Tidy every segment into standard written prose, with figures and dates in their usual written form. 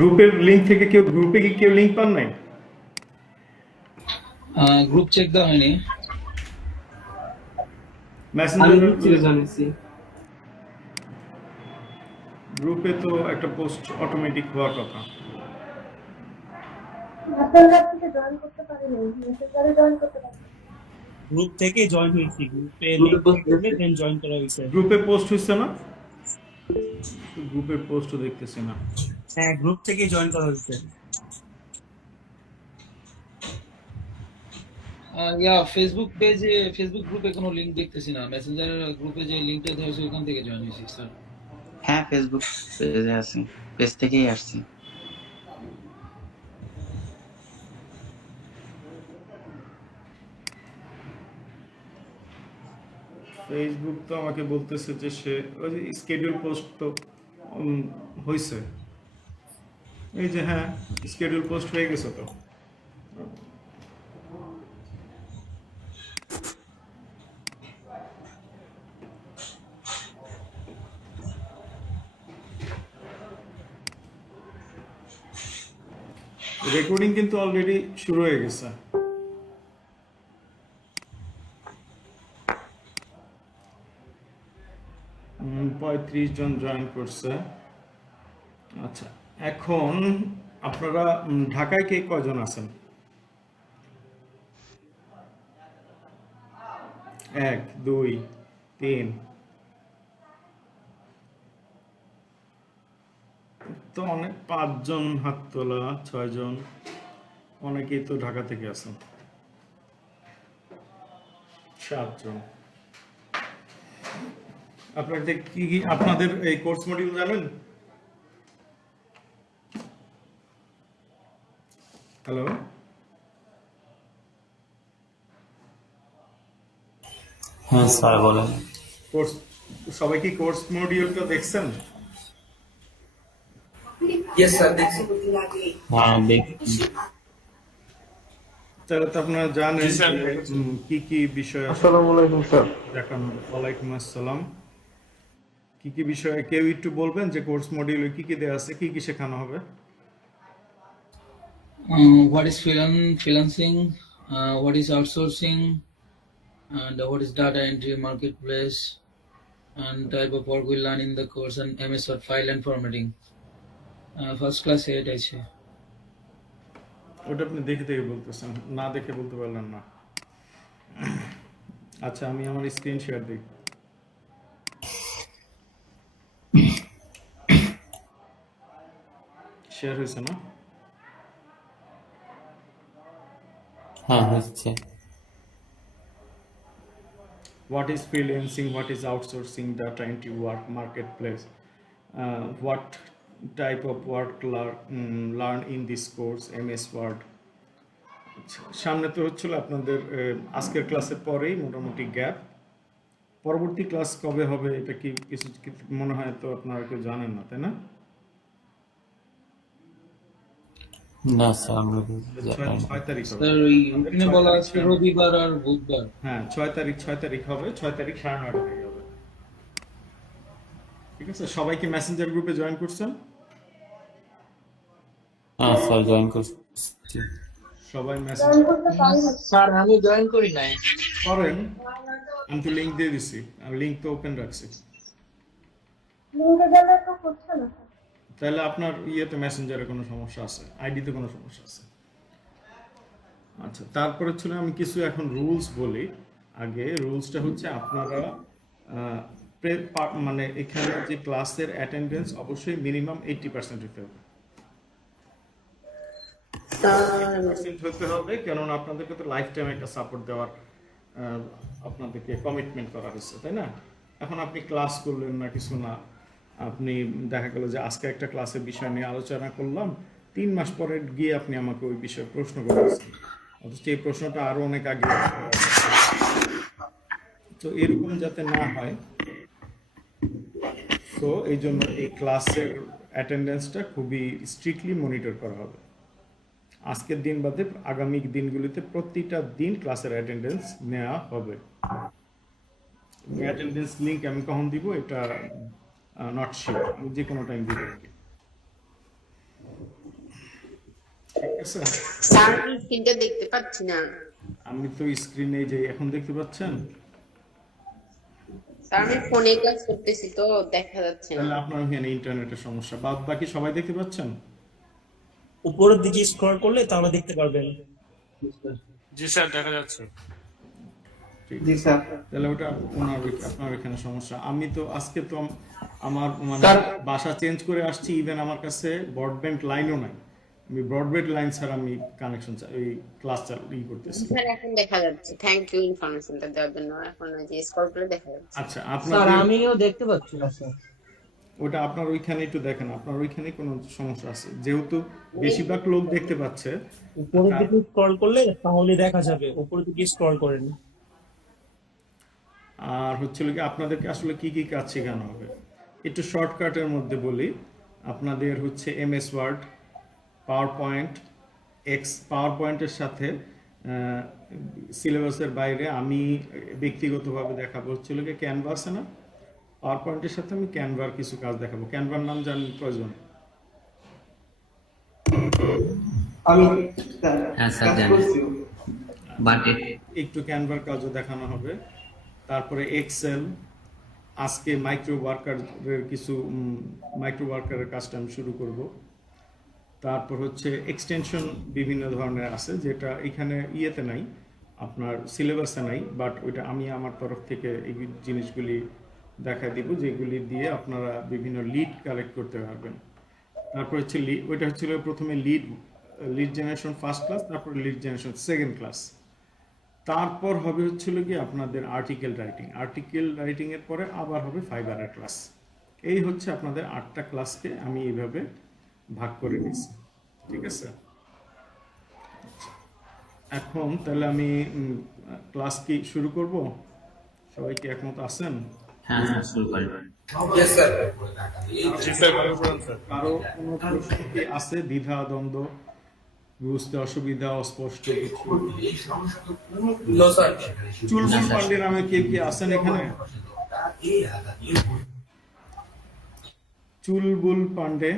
গ্রুপের লিংক থেকে কেউ গ্রুপে কি কেউ লিংক পান নাই? গ্রুপ চেক দেওয়া হয়নি। আমি মেসেঞ্জার গ্রুপ থেকে জানিয়েছি। গ্রুপে তো একটা পোস্ট অটোমেটিক হওয়ার কথা। মেসেঞ্জার থেকে জয়েন করতে পারিনি, মেসেঞ্জারে জয়েন করতে পারি। গ্রুপ থেকে জয়েন হয়েছি, গ্রুপে গ্রুপে লিংক পোস্ট করে দিয়েছি। দেন জয়েন করা হয়েছে। গ্রুপে পোস্ট হচ্ছে না, গ্রুপের পোস্টও দেখতেছি না। হ্যাঁ, গ্রুপ থেকে জয়েন করা হয়েছে। ফেসবুক গ্রুপে কোনো লিংক দেখতেছি না। মেসেঞ্জার গ্রুপে যে লিংকটা দেওয়া হয়েছে ওখান থেকে জয়েন হয়েছি স্যার। হ্যাঁ, ফেসবুক পেজে আছি, পেজ থেকেই আসছি। ফেসবুক তো আমাকে বলতেছে যে সে ওই যে স্কেডিউল পোস্ট তো হয়েছে, এই যে হ্যাঁ স্কেডিউল পোস্ট হয়ে গেছে তো। রেকর্ডিং কিন্তু অলরেডি শুরু হয়ে গেছে। 35 জন জয়েন করছে। আচ্ছা, এখন আপনারা ঢাকায় কে কয়জন আছেন? 1 2 3, তো অনেক 5 জন হাত তোলা, 6 জন, অনেকেই তো ঢাকা থেকে আছেন। 7 জন। আপনাদের কি কি আপনাদের এই কোর্স মডিউল জানেন? হ্যালো, হ্যাঁ স্যার বলেন। কোর্স সবাই কি কোর্স মডিউলটা দেখছেন? ইয়েস স্যার, দেখছি। হ্যাঁ দেখি। তাহলে তো আপনারা জানেন যে, কি কি বিষয় আছে। আসসালামু আলাইকুম স্যার। দেখান। ওয়ালাইকুম আসসালাম। কি কি বিষয়ে কেউ একটু বলবেন যে কোর্স মডিউলে কি কি দেওয়া আছে, কি কি শেখানো হবে? What is freelancing, what is outsourcing, and what is data entry marketplace, and type of work we learn in the course, and MS Word file and formatting. First class এটা আছে। ওটা আপনি দেখে দেখে বলতেছেন, না দেখে বলতে পারলেন না। আচ্ছা, আমি আমার স্ক্রিন শেয়ার দিই। শেয়ার হয়েছে না? হ্যাঁ হচ্ছে। What is freelancing? What is outsourcing? Data entry work marketplace? What type of work learn in this course? MS Word. সামনে তো হচ্ছিল আপনাদের আজকের ক্লাসের পরেই মোটামুটি গ্যাপ। পরবর্তী ক্লাস কবে হবে এটা কি কিছু মনে হয় তো আপনারা কেউ জানেন না, তাই না? না স্যার আমরা 6 তারিখ হবে। স্যার ওই ওখানে বলা আছে রবিবার আর বুধবার। হ্যাঁ, 6 তারিখ হবে। 6 তারিখ 9:30 থেকে হবে। ঠিক আছে, সবাই কি মেসেঞ্জার গ্রুপে জয়েন করছেন? হ্যাঁ স্যার জয়েন করছি। সবাই জয়েন মেসেঞ্জার করতে পারি না। স্যার আমি জয়েন করি নাই। করেন। আমি তো লিংক দিয়ে দিছি, আমি লিংক তো ওপেন রাখছি। লিঙ্কে গেলে তো হচ্ছে না স্যার। তাহলে আপনার ইয়েতে মেসেঞ্জারে কোনো সমস্যা আছে, আইডিতে কোনো সমস্যা আছে। আচ্ছা, তারপরে ছিল আমি কিছু এখন রুলস বলি। আগে রুলসটা হচ্ছে আপনারা মানে এখানে যে ক্লাসের অ্যাটেন্ডেন্স অবশ্যই মিনিমাম 80% হতে হবে। 80% হতে হবে, কেননা আপনাদেরকে তো লাইফ টাইম একটা সাপোর্ট দেওয়ার আপনাদেরকে কমিটমেন্ট করা হয়েছে, তাই না? এখন আপনি ক্লাস করলেন না, কিছু না, আপনি দেখা গেল যে আজকে একটা ক্লাসের বিষয় নিয়ে আলোচনা করলাম, 3 মাস পরে গিয়ে আপনি আমাকে ওই বিষয়ে প্রশ্ন করেছেন, অথচ এই প্রশ্নটা আরো অনেক আগে। তো এরকম যাতে না হয়, তো এই জন্য এই ক্লাসের অ্যাটেন্ডেন্সটা খুবই স্ট্রিক্টলি মনিটর করা হবে। আজকের দিন বাদে আগামী দিনগুলিতে প্রতিটা দিন ক্লাসের অ্যাটেন্ডেন্স নেওয়া হবে। অ্যাটেন্ডেন্স লিঙ্ক আমি কখন দিব এটা নট শিওর, যে কোনো টাইম দিব। আছে? স্যার আমি স্ক্রিনটা দেখতে পাচ্ছি না। আমি তো স্ক্রিনে যে এখন দেখতে পাচ্ছেন, স্যার আমি ফোনে ক্লাস করতেছি তো দেখা যাচ্ছে না। তাহলে আপনার এখানে ইন্টারনেটের সমস্যা। বাকি সবাই দেখতে পাচ্ছেন? উপরের দিকে স্ক্রল করলে তাহলে দেখতে পারবেন। জি স্যার দেখা যাচ্ছে। ঠিক জি আছে। স্যার। তাহলে ওটা আপনার এখানে সমস্যা। আমি তো আজকে তো আমার মানে স্যার। বাসা চেঞ্জ করে আসছি, ইভেন আমার কাছে ব্রডব্যান্ড লাইনও নাই। আমি ব্রডব্যান্ড লাইন ছাড়া আমি কানেকশন এই ক্লাস করতেছি। স্যার এখন দেখা যাচ্ছে। থ্যাংক ইউ ইনফরমেশনটা দেওয়ার জন্য। এখন ওই যে স্ক্রল করে দেখা যাচ্ছে। আচ্ছা, স্যার আপনাদের আমিও দেখতে পাচ্ছি না স্যার। ওটা আপনার ওইখানে একটু দেখেন, আপনার ওইখানে কোনো সমস্যা আছে, যেহেতু বেশিরভাগ লোক দেখতে পাচ্ছে। উপরের দিকে স্ক্রল করলে তাহলে দেখা যাবে, উপরের দিকে স্ক্রল করেন। আর হচ্ছিল কি আপনাদেরকে আসলে কি কি কাজ শেখানো হবে একটু শর্টকাটের মধ্যে বলি। আপনাদের হচ্ছে এমএস ওয়ার্ড, পাওয়ার পয়েন্ট, পাওয়ার পয়েন্টের সাথে সিলেবাসের বাইরে আমি ব্যক্তিগতভাবে দেখাবো হচ্ছিল কি ক্যানভাস, না পাওয়ার পয়েন্টের সাথে আমি ক্যানভার কিছু কাজ দেখাবো। ক্যানভার নাম জানেন প্রয়োজন? আমি হ্যাঁ স্যার কাজ জানি, করছি। বাট একটু ক্যানভার কাজও দেখানো হবে। তারপরে এক্সেল, আজকে মাইক্রো ওয়ার্কারের কিছু মাইক্রো ওয়ার্কারের কাজটা আমি শুরু করব। তারপর হচ্ছে এক্সটেনশন বিভিন্ন ধরনের আছে, যেটা এখানে ইয়েতে নাই, আপনার সিলেবাসে নাই, বাট ওইটা আমি আমার তরফ থেকে এই জিনিসগুলি দেখাই দিব, যেগুলি দিয়ে আপনারা বিভিন্ন লিড কালেক্ট করতে পারবেন। তারপর হচ্ছে ওইটা হচ্ছিল প্রথমে লিড জেনারেশন ফার্স্ট ক্লাস, তারপর লিড জেনারেশন সেকেন্ড ক্লাস। তারপর হবে হচ্ছিল কি আপনাদের আর্টিকেল রাইটিং এর পরে আবার হবে ফাইবারের ক্লাস। এই হচ্ছে আপনাদের 8টা ক্লাসকে আমি এইভাবে ভাগ করে দিয়েছি, ঠিক আছে? এখন তাহলে আমি ক্লাস কি শুরু করব? সবাই কি একমত আছেন? হ্যাঁ স্যার শুরু করেন। Yes sir. জি স্যার ভালো করেন স্যার। কারো কোনো প্রশ্ন কি আছে, দ্বিধা দ্বন্দ্ব, বুঝতে অসুবিধা, অস্পষ্ট কিছু? No sir. চুলবুল পান্ডে নামে কে কি আছেন এখানে? চুলবুল পান্ডে,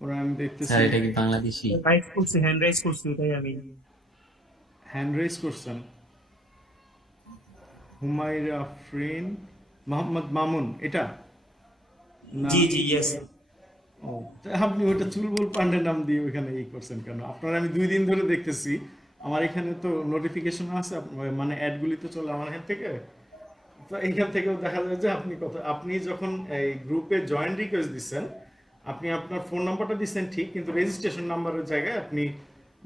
ওরা আমি দেখতেছি স্যার এটা কি বাংলাদেশি? রাইট করছি, হ্যান্ড রাইজ করছি, এটাই আমি। হ্যান্ড রেজ করছেন। হুমায়রা আফরিন, মোহাম্মদ মামুন, এটা না? জি জি ইয়েস। ও, তা আপনি ওটা চুলবুল পান্ডের নাম দিয়ে ওখানে করছেন কেন? আপনারা আমি 2 দিন ধরে দেখতেছি, আমার এখানে তো নোটিফিকেশন আছে, মানে অ্যাডগুলি তো চলে আমার এখান থেকে, তো এইখান থেকেও দেখা যায় যে আপনি যখন এই গ্রুপে জয়েন রিকোয়েস্ট দিচ্ছেন, আপনি আপনার ফোন নাম্বারটা দিচ্ছেন ঠিক, কিন্তু রেজিস্ট্রেশন নাম্বারের জায়গায় আপনি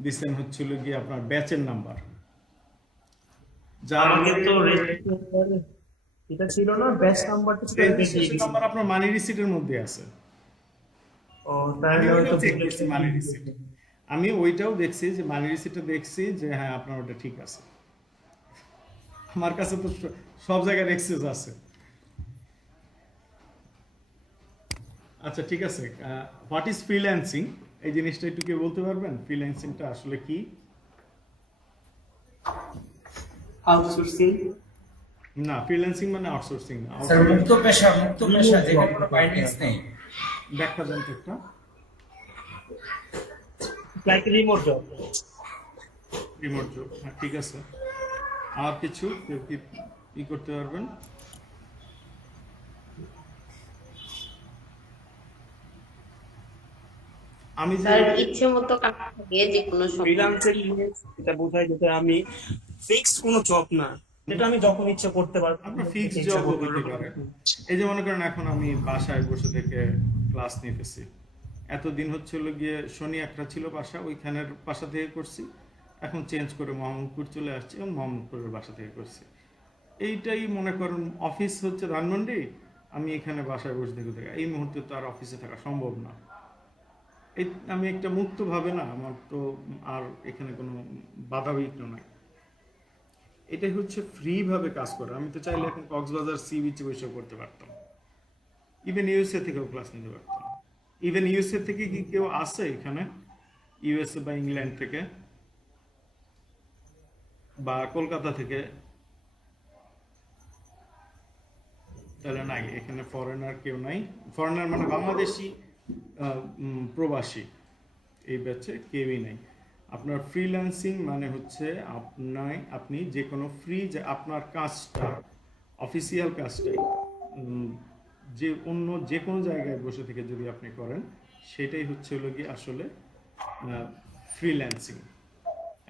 দিচ্ছেন হচ্ছিল গিয়ে আপনার ব্যাচের নাম্বার। যার আগে তো এটা ছিল না, ব্যাচ নাম্বারটা ছিল, এটা দিয়ে রেজিস্ট্রেশন দিয়েছি। নাম্বার আপনার মানি রিসিটের মধ্যে আছে। ও আমি তাহলে ওইটাও হয়তো চেক করছি মানি রিসিট, আমি ওইটাও দেখছি যে মানি রিসিটটা দেখছি যে হ্যাঁ আপনার ওটা ঠিক আছে। আমার কাছে তো সব জায়গায় এক্সেস আছে। আচ্ছা ঠিক আছে, হোয়াট ইজ ফ্রিল্যান্সিং, এই জিনিসটা একটু কি বলতে পারবেন? ফ্রিল্যান্সিংটা আসলে কি? আউটসোর্সিং। না, ফ্রিল্যান্সিং মানে আউটসোর্সিং না। স্যার মুক্ত পেশা যেখানে কোনো বাইন্ডিংস নেই। ব্যাখ্যা জানতে একটা like remote job. Remote job, হ্যাঁ ঠিক আছে। আর কিছু কেউ কি করতে পারবেন? আমি যে স্যার ইচ্ছে মতো কাজ থাকে যে কোনো সময়। ফ্রিল্যান্সিং এটা বোঝায় যেটা আমি ফিক্সড কোনো জব না, এটা আমি যখন ইচ্ছা করতে পারবো। আপনার ফিক্স জব হতে পারে। এই যে মনে করেন এখন আমি বাসায় বসে থেকে ক্লাস নিতেছি, এতদিন হচ্ছিল গিয়ে শনি একটা ছিল বাসা, ওইখানের বাসা থেকে করছি, এখন চেঞ্জ করে মোহাম্মদপুর চলে আসছি এবং মোহাম্মদপুরের বাসা থেকে করছি। এইটাই মনে করেন অফিস হচ্ছে ধানমন্ডি, আমি এখানে বাসায় বসে থেকে এই মুহূর্তে তো আর অফিসে থাকা সম্ভব না। এই আমি একটা মুক্তভাবে না, আমার তো আর এখানে কোনো বাধা বিঘ্ন নাই। এটাই হচ্ছে ফ্রি ভাবে কাজ করা। আমি তো চাইলে এখন কক্সবাজার সি বিচে বসে করতে পারতাম, ইভেন ইউএসএ থেকেও ক্লাস নিতে পারতাম। ইভেন ইউএসএ থেকে কি কেউ আসে এখানে? ইউএসএ বা ইংল্যান্ড থেকে বা কলকাতা থেকে? তাহলে নাই, এখানে ফরেনার কেউ নাই। ফরেনার মানে বাংলাদেশি প্রবাসী এই ব্যাচে কেউই নাই। আপনার ফ্রিল্যান্সিং মানে হচ্ছে আপনি যে কোনো যে আপনার কাজটা, অফিসিয়াল কাজটাই যে অন্য যে কোনো জায়গায় বসে থেকে যদি আপনি করেন, সেটাই হচ্ছে হলো গিয়ে আসলে ফ্রিল্যান্সিং।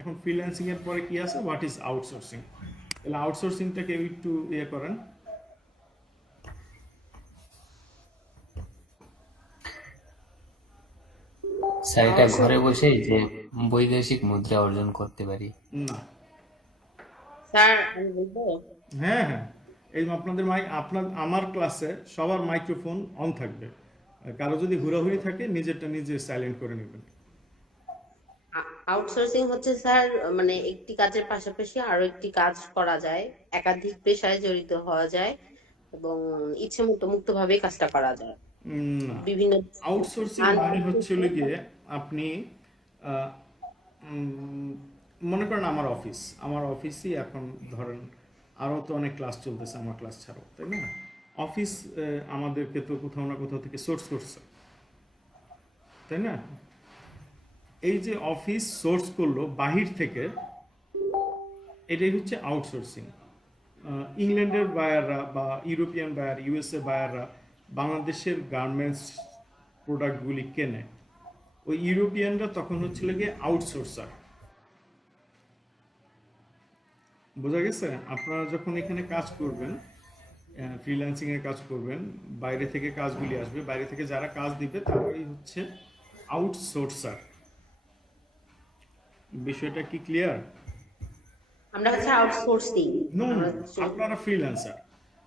এখন ফ্রিল্যান্সিং এর পরে কি আছে, হোয়াট ইজ আউটসোর্সিং। তাহলে আউটসোর্সিংটাকে একটু করেন। স্যার এটা ঘরে বসেই যে বৈদেশিক মুদ্রা অর্জন করতে পারি? না, স্যার আমি বলবো, হ্যাঁ হ্যাঁ, এই আপনাদের আমার ক্লাসে সবার মাইক্রোফোন অন থাকবে। কারো যদি হুড়াহুড়ি থাকে নিজেরটা নিজে সাইলেন্ট করে নেবেন। আউটসোর্সিং হচ্ছে স্যার মানে একটি কাজের পাশাপাশি আরো একটি কাজ করা যায়, একাধিক পেশায় জড়িত হওয়া যায় এবং ইচ্ছে মতো মুক্তভাবে কাজটা করা যায়। না, বিভিন্ন আউটসোর্সিং মানে হচ্ছে হলো গিয়ে আপনি মনে করেন আমার অফিসই এখন ধরেন, আরও তো অনেক ক্লাস চলতেছে আমার ক্লাস ছাড়াও, তাই না? অফিস আমাদেরকে তো কোথাও না কোথাও থেকে সোর্স করছে, তাই না? এই যে অফিস সোর্স করলো বাহির থেকে, এটাই হচ্ছে আউটসোর্সিং। ইংল্যান্ডের বায়াররা বা ইউরোপিয়ান বায়ার, ইউএসএ বায়াররা বাংলাদেশের গার্মেন্টস প্রোডাক্টগুলি কেনে, ওই ইউরোপিয়ানরা তখন হচ্ছিল গিয়ে আউটসোর্সার। বোঝা গেছে? আপনারা যখন এখানে কাজ করবেন, ফ্রিল্যান্সিং এর কাজ করবেন, বাইরে থেকে কাজগুলি আসবে, বাইরে থেকে যারা কাজ দিবে তারাই হচ্ছে আউটসোর্সার। বিষয়টা কি ক্লিয়ার? আমরা হচ্ছে আউটসোর্সিং। নো, আপনারা ফ্রিল্যান্সার,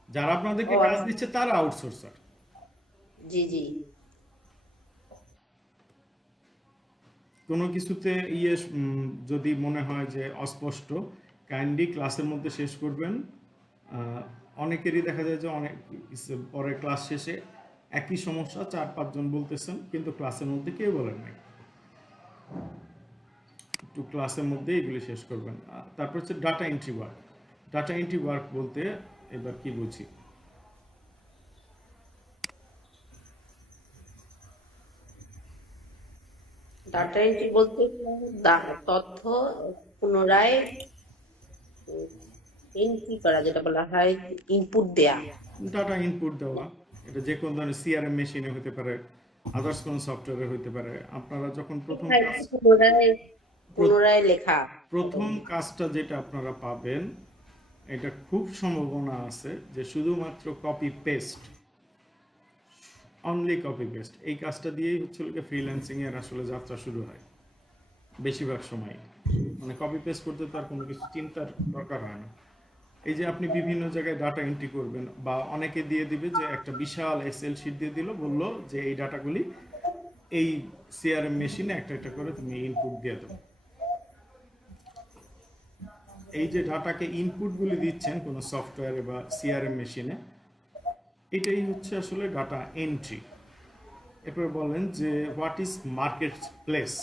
যারা আপনাদেরকে কাজ দিচ্ছে তারা আউটসোর্সার। জি জি। কোনো কিছুতে যদি মনে হয় যে অস্পষ্ট, কাইন্ডলি ক্লাসের মধ্যে শেষ করবেন। অনেকেরই দেখা যায় যে অনেক পরে ক্লাস শেষে একই সমস্যা 4-5 জন বলতেছেন, কিন্তু ক্লাসের মধ্যে কেউ বলেন নাই। একটু ক্লাসের মধ্যে এগুলি শেষ করবেন। তারপর হচ্ছে data entry work. Data entry work বলতে এবার কি বুঝি? ডাটা এন্ট্রি বলতে তথ্য পুনরায় এন্ট্রি করা, যেটা বলা হয় ইনপুট দেয়া। ডাটা ইনপুট দেওয়া, এটা যে কোনো ধরনের সিআরএম মেশিনে হতে পারে, আদার্স কোনো সফটওয়্যারে হতে পারে। আপনারা যখন পুনরায় লেখা প্রথম কাজটা যেটা আপনারা পাবেন, এটা খুব সম্ভাবনা আছে যে শুধুমাত্র copy paste, only copy paste, এই কাজটা দিয়েই হচ্ছে ফ্রিল্যান্সিং এর আসলে যাত্রা শুরু হয় বেশিরভাগ সময়। মানে কপি পেস্ট করতে তার কোনো কিছু চিন্তার দরকার হয় না। এই যে আপনি বিভিন্ন জায়গায় ডাটা এন্ট্রি করবেন, বা অনেকে দিয়ে দিবে যে একটা বিশাল এক্সেল শিট দিয়ে দিল, বললো যে এই ডাটাগুলি এই সিআরএম মেশিনে একটা একটা করে তুমি ইনপুট দিয়ে দাও। এই যে ডাটাকে ইনপুটগুলি দিচ্ছেন কোনো সফটওয়্যারে বা সিআরএম মেশিনে, এটাই হচ্ছে আসলে ডাটা এন্ট্রি। এরপরে বলেন যে হোয়াট ইজ মার্কেট প্লেস।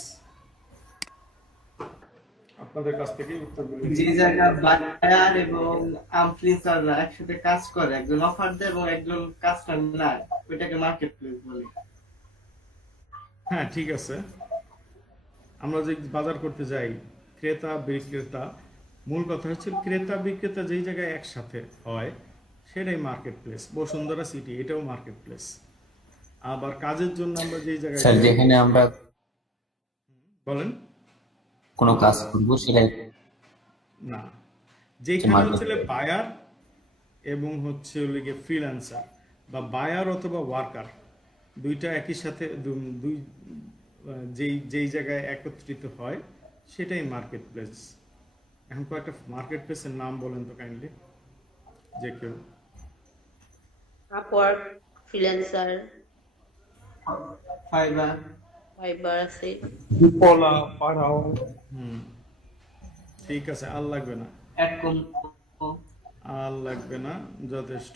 আপনাদের কাছ থেকে উত্তরগুলি। যে জায়গা বায়ার এবং আউটসোর্সাররা একসাথে কাজ করে, একজন অফার দেয় এবং একজন কাজটা নেয়, ওইটাকে মার্কেট প্লেস বলে। হ্যাঁ, ঠিক আছে। আমরা যে বাজার করতে যাই, ক্রেতা বিক্রেতা, মূল কথা হচ্ছে ক্রেতা বিক্রেতা যেই জায়গায় একসাথে হয় সেটাই মার্কেট প্লেস। বসুন্ধরা সিটি এটাও মার্কেট প্লেস। আবার কাজের জন্য আমরা যেই জায়গায়, স্যার যেখানে আমরা বলেন, কোনো কাজ করব সেটাই না, যেখানে হচ্ছে বায়ার এবং হচ্ছে ফ্রিল্যান্সার বা বায়ার অথবা ওয়ার্কার, দুইটা একই সাথে যেই জায়গায় একত্রিত হয় সেটাই মার্কেট প্লেস। এখন কয়েকটা মার্কেট প্লেসের নাম বলেন তো কাইন্ডলি, যে কেউ। আপওয়ার্ক, ফ্রিল্যান্সার, ফাইবার আছে, পোলা, পাড়াও। ঠিক আছে, আর লাগবে না, অ্যাডকম, আর লাগবে না, যথেষ্ট।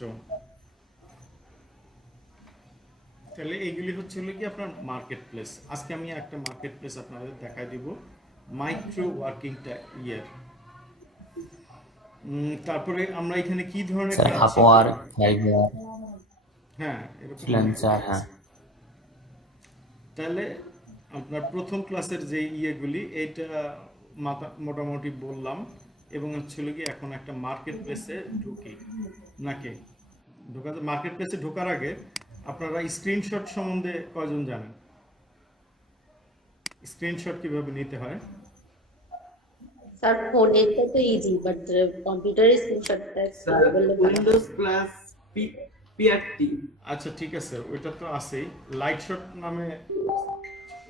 তাহলে এইগুলি হচ্ছে কি আপনার মার্কেট প্লেস। আজকে আমি একটা মার্কেট প্লেস আপনাদের দেখাই দিব, মাইক্রো ওয়ার্কিংটা ইয়ার। তারপরে আমরা এখানে কি ধরনের আপওয়ার্ক, ফাইবার, হ্যাঁ এরকম ফ্রিল্যান্সার, হ্যাঁ। তাহলে আপনার প্রথম ক্লাসের যে ইয়েগুলি এইটা মোটামুটি বললাম, এবং হচ্ছিল কি এখন একটা মার্কেট প্লেসে ঢুকি নাকি মার্কেট প্লেসে ঢোকার আগে আপনারা স্ক্রিনশট সম্বন্ধে কয়জন জানেন? স্ক্রিনশট কিভাবে নিতে হয়? স্যার ফোনেরটা তো ইজি, বাট কম্পিউটারে স্ক্রিনশটটা উইন্ডোজ প্লাস পিআরটি। আচ্ছা ঠিক আছে, ওইটা তো আছেই। লাইট শট নামে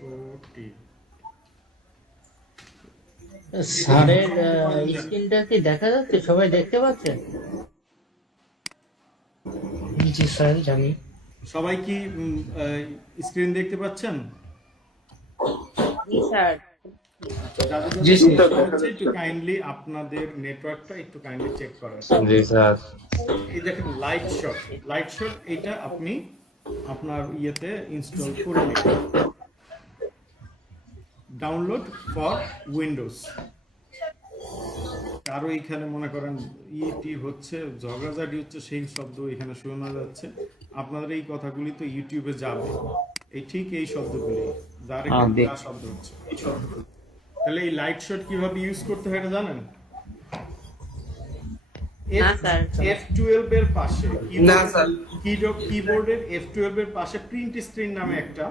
ওটি স্যারের স্ক্রিনটা কি দেখা যাচ্ছে? সবাই দেখতে পাচ্ছে? জি স্যার জানি। সবাই কি স্ক্রিন দেখতে পাচ্ছেন? জি স্যার। জি স্যার। একটু কাইন্ডলি আপনাদের নেটওয়ার্কটা একটু কাইন্ডলি চেক করেন। জি স্যার। এই দেখেন লাইট শট এটা আপনি আপনার ইয়েতে ইনস্টল করে নেবেন। Download for Windows. কারো এখানে মনে করেন ইটি হচ্ছে, ঝগড়াঝাটি হচ্ছে, সেই শব্দ এখানে শোনা যাচ্ছে। আপনাদের এই কথাগুলি তো ইউটিউবে যাবে, এই ঠিক এই শব্দগুলি যার এখানে যা শব্দ হচ্ছে এই শব্দগুলি। তাহলে এই লাইট শট কিভাবে ইউজ করতে হয় এটা জানেন? F12 এর পাশে কিবোর্ডের F12 এর পাশে প্রিন্ট স্ক্রিন নামে একটা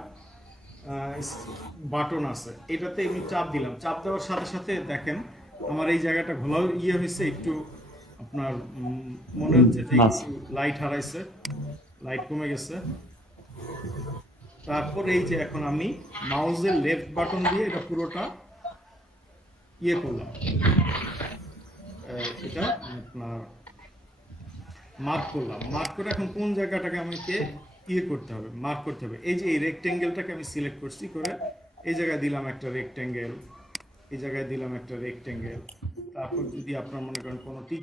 বাটন আছে, এটাতে আমি চাপ দিলাম। চাপ দেওয়ার সাথে সাথে দেখেন আমার এই জায়গাটা ঘোলা হয়েছে, একটু আপনার মনে হচ্ছে যে লাইট হারাইছে, লাইট কমে গেছে। তারপর এই যে এখন আমি মাউসের লেফট বাটন দিয়ে এটা পুরোটা ইয়ে করলাম, এটা আপনার মার্ক করলাম। মার্ক করে এখন কোন জায়গাটাকে আমাকে ইয়ে করতে হবে, মার্ক করতে হবে। এই যে এই রেক্টেঙ্গেলটাকে আমি সিলেক্ট করছি, করে এই জায়গায় দিলাম একটা রেক্টেঙ্গেল, এই জায়গায় দিলাম একটা রেক্টেঙ্গেল। তারপর যদি আপনার মনে করেন কোনো টিক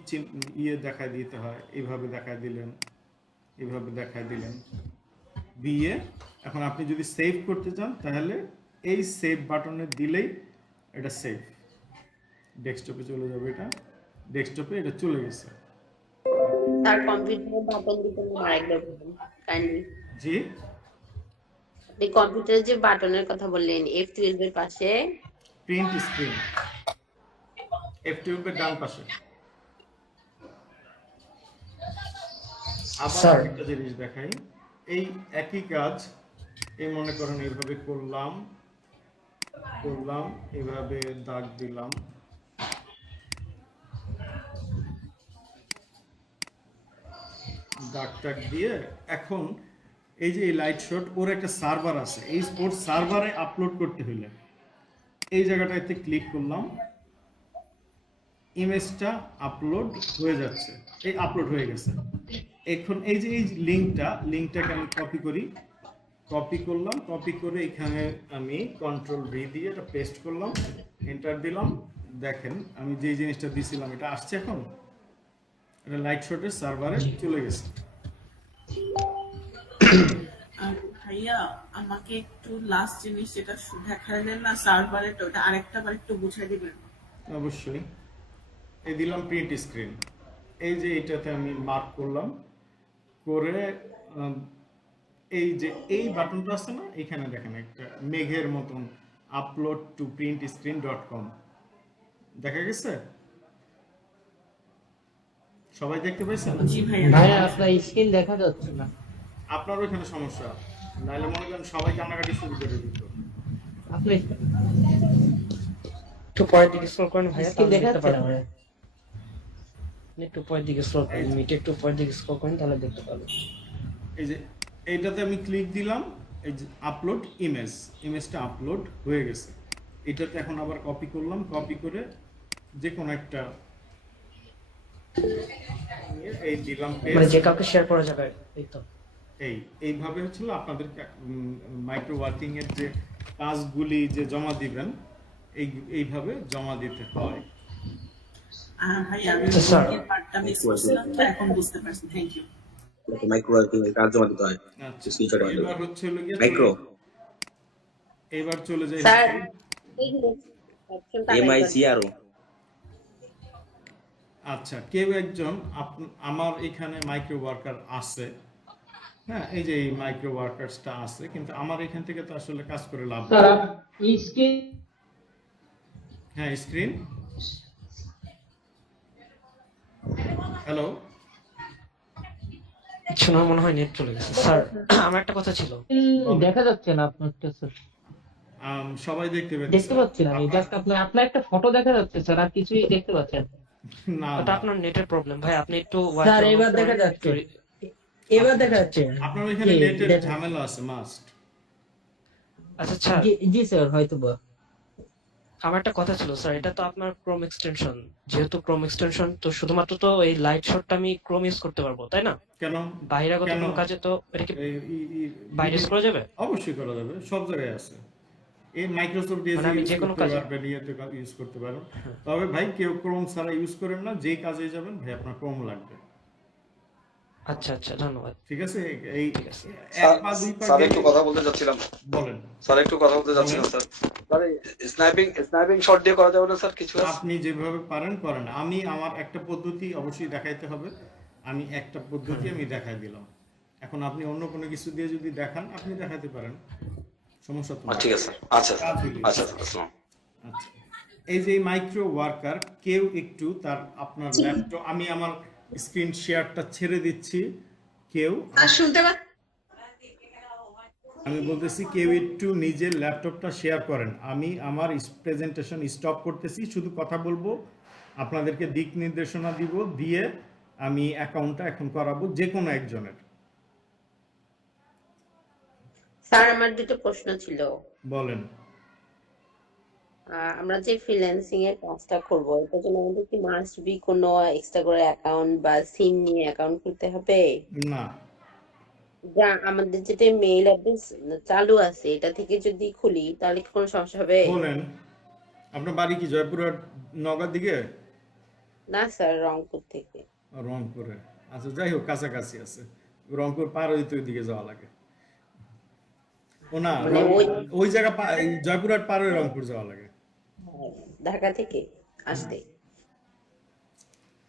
ইয়ে দেখায় দিতে হয়, এইভাবে দেখায় দিলেন, এইভাবে দেখায় দিলেন দিয়ে। এখন আপনি যদি সেভ করতে চান তাহলে এই সেভ বাটনে দিলেই এটা সেভ, ডেস্কটপে চলে যাবে। এটা ডেস্কটপে এটা চলে গেছে। স্যার কম্পিউটারে বাটন দিতে আরেকবার বলুন কাইন্ডলি। জি, আপনি কম্পিউটারে যে বাটনের কথা বললেন F12 এর পাশে প্রিন্ট স্ক্রিন, F12 এর ডান পাশে। আবার একটা জিনিস দেখাই, এই একই কাজ এই মনে করেন এইভাবে করলাম, এইভাবে দাগ দিলাম, দাগ টাগ দিয়ে এখন এই যে এই লাইট শট ওর একটা সার্ভার আছে, এই ওর সার্ভারে আপলোড করতে হইলে এই জায়গাটাতে ক্লিক করলাম, ইমেজটা আপলোড হয়ে যাচ্ছে, এই আপলোড হয়ে গেছে। এখন এই যে এই লিঙ্কটাকে আমি কপি করলাম, কপি করে এখানে আমি কন্ট্রোল ভি দিয়ে এটা পেস্ট করলাম, এন্টার দিলাম। দেখেন আমি যে জিনিসটা দিছিলাম এটা আসছে, এখন এটা লাইট শটের সার্ভারে চলে গেছে। ভাইয়া আমাকে একটু লাস্ট জিনিস যেটা দেখালেন না সার্ভারে, ওটা আরেকটা বার একটু বুঝিয়ে দিবেন? অবশ্যই। এই দিলাম প্রিন্ট স্ক্রিন, এই যে এটাতে আমি মার্ক করলাম, করে এই যে এই বাটনটা আছে না, এখানে দেখেন একটা মেঘের মতন আপলোড টু printscreen.com দেখা গেছে? সবাই দেখতে পাইছেন? জি ভাইয়া। ভাইয়া আপনার স্ক্রিন দেখা যাচ্ছে না। আপনার ওখানে সমস্যা, নাহলে মনে করেন সবাই কান্নাকাটি শুরু করে দিত। আপনি একটু পরের দিকে স্ক্রল করেন ভাইয়া, স্ক্রিন তাহলে দেখা দেখতে যাচ্ছে? পারবেন। একটু পরের দিকে স্ক্রল করেন, মিটে একটু পরের দিকে স্ক্রল করেন, তাহলে দেখতে পারবেন। এই যে এইটাতে আমি ক্লিক দিলাম, এই যে আপলোড ইমেজটা আপলোড হয়ে গেছে। এটাতে এখন আবার কপি করলাম, কপি করে যে কোনো একটা এই দিলাম, মানে যে কাউকে শেয়ার করা যাবে, এই তো। এইভাবে হচ্ছিল আপনাদের মাইক্রো ওয়ার্কিং এর যে কাজগুলি যে জমা দিবেন, এইভাবে জমা দিতে হয়। ভাইয়া আমি পার্টটা মিস করছিলাম, তো এখন বুঝতে পারছি। Thank you. মাইক্রো ওয়ার্কিং এর কাজ জমা দিতে হয়। আচ্ছা, স্ক্রিনশট আছে। এবার হচ্ছে গিয়ে মাইক্রো এবার চলে যাই স্যার এইগুলো অপশনটা MICRO। আচ্ছা, কেউ একজন আমার এখানে মাইক্রো ওয়ার্কার আছে, হ্যাঁ, এই যে এই মাইক্রো ওয়ার্কার্সটা আছে, কিন্তু আমার এখান থেকে তো আসলে কাজ করে লাভ নেই। স্যার স্ক্রিন হ্যাঁ, স্ক্রিন, হ্যালো, শোনার মনে হয় নেট চলে গেছে স্যার। আমার একটা কথা ছিল। দেখা যাচ্ছে না আপনারটা স্যার। সবাই দেখতে দেখতে পাচ্ছি না আমি, জাস্ট আপনার একটা ফটো দেখা যাচ্ছে স্যার, আর কিছুই দেখতে পাচ্ছেন না? ওটা আপনার নেটের প্রবলেম ভাই, আপনি একটু স্যার। এবার দেখা যাচ্ছে, এবার দেখা যাচ্ছে। আপনার ওইখানে নেটের ঝামেলা আছে মাস্ট। আচ্ছা স্যার, জি স্যার, হয়তো বা। আমার একটা কথা ছিল স্যার, এটা তো আপনার ক্রোম এক্সটেনশন, যেহেতু ক্রোম এক্সটেনশন তো শুধুমাত্র তো এই লাইট শটটা আমি ক্রোম ইউজ করতে পারবো তাই না? কেন? বাহিরাগত কোনো কাজে তো এটা কি বাইরে ইউজ করা যাবে? অবশ্যই করা যাবে, সব জায়গায় আছে। এই মাইক্রোসফট মানে আমি যে কোনো কাজে ইউজ করতে পারেন। তবে ভাই কেউ ক্রোম ছাড়া ইউজ করেন না, যেই কাজে যাবেন ভাই আপনার ক্রোম লাগবে। আচ্ছা আচ্ছা, ধন্যবাদ। ঠিক আছে, এই স্যার একটু কথা বলতে চাচ্ছিলাম। বলেন স্যার একটু কথা বলতে চাচ্ছিলাম স্যার। স্নাইপিং শট দিয়ে করা যাবে না স্যার কিছু? আপনি যেভাবে পারেন করেন। আমি আমার একটা পদ্ধতি অবশ্যই দেখাইতে হবে, আমি একটা পদ্ধতি আমি দেখাই দিলাম। এখন আপনি অন্য কোনো কিছু দিয়ে যদি দেখান, আপনি দেখাতে পারেন, সমস্যা তো ঠিক আছে স্যার। আচ্ছা আচ্ছা আসসালাম। আচ্ছা, এই যে মাইক্রো ওয়ার্কার, কেউ একটু তার আপনার ল্যাপটপ, আমি আমার স্ক্রিন শেয়ারটা ছেড়ে দিচ্ছি, কেউ শুনতে আমি বলতেছি কেউ একটু নিজের ল্যাপটপটা শেয়ার করেন। আমি আমার প্রেজেন্টেশন স্টপ করতেছি, শুধু কথা বলবো, আপনাদেরকে দিক নির্দেশনা দিব, দিয়ে আমি অ্যাকাউন্টটা এখন করাবো যে কোনো একজনের। স্যার আমার দুটো প্রশ্ন ছিল। বলেন। আমরা যে ফ্রিল্যান্সিং এর কাজটা করব, এটার জন্য আমাদের কি মাস্ট বি কোনো এক্সট্রা করে অ্যাকাউন্ট বা সিম নিয়ে অ্যাকাউন্ট খুলতে হবে? না, যা আমাদের যেটা মেইল অ্যাড্রেস চালু আছে, এটা থেকে যদি খুলি তাহলে কি কোনো সমস্যা হবে? বলেন। আপনার বাড়ি কি জয়পুরহাট নওগাঁর দিকে? না স্যার, রংপুর থেকে। রংপুরে, আচ্ছা যাই হোক, কাছাকাছি আছে। রংপুর পার হইতে ওইদিকে যাওয়া লাগে। ও না, ওই জায়গা জয়পুরহাট পার হয়ে রংপুর যাওয়া লাগে। ঢাকা থেকে আসতে।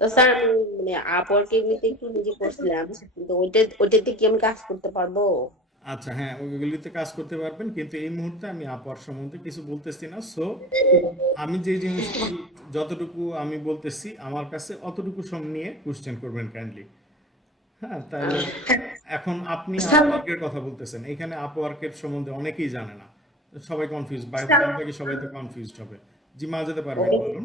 তো স্যার আমি মানে আপওয়ার্ক এমনিতে একটু নিজে করছিলাম, কিন্তু ওইটাতে কি আমি কাজ করতে পারবো? আচ্ছা, হ্যাঁ, ওইগুলিতে কাজ করতে পারবেন, কিন্তু এই মুহূর্তে আমি আপওয়ার্ক সম্বন্ধে কিছু বলতেছি না। সো আমি যে জিনিস যতটুকু আমি বলতেছি আমার কাছে অতটুকু নিয়ে কোশ্চেন করবেন কাইন্ডলি। হ্যাঁ, তাহলে এখন আপনি আপওয়ার্কের কথা বলতেছেন, এখানে আপওয়ার্কের সম্বন্ধে অনেকেই জানে না, সবাই কনফিউজ, বাইরে থেকে সবাই তো কনফিউজড হবে। জি মা, যেতে পারবেন, বলুন।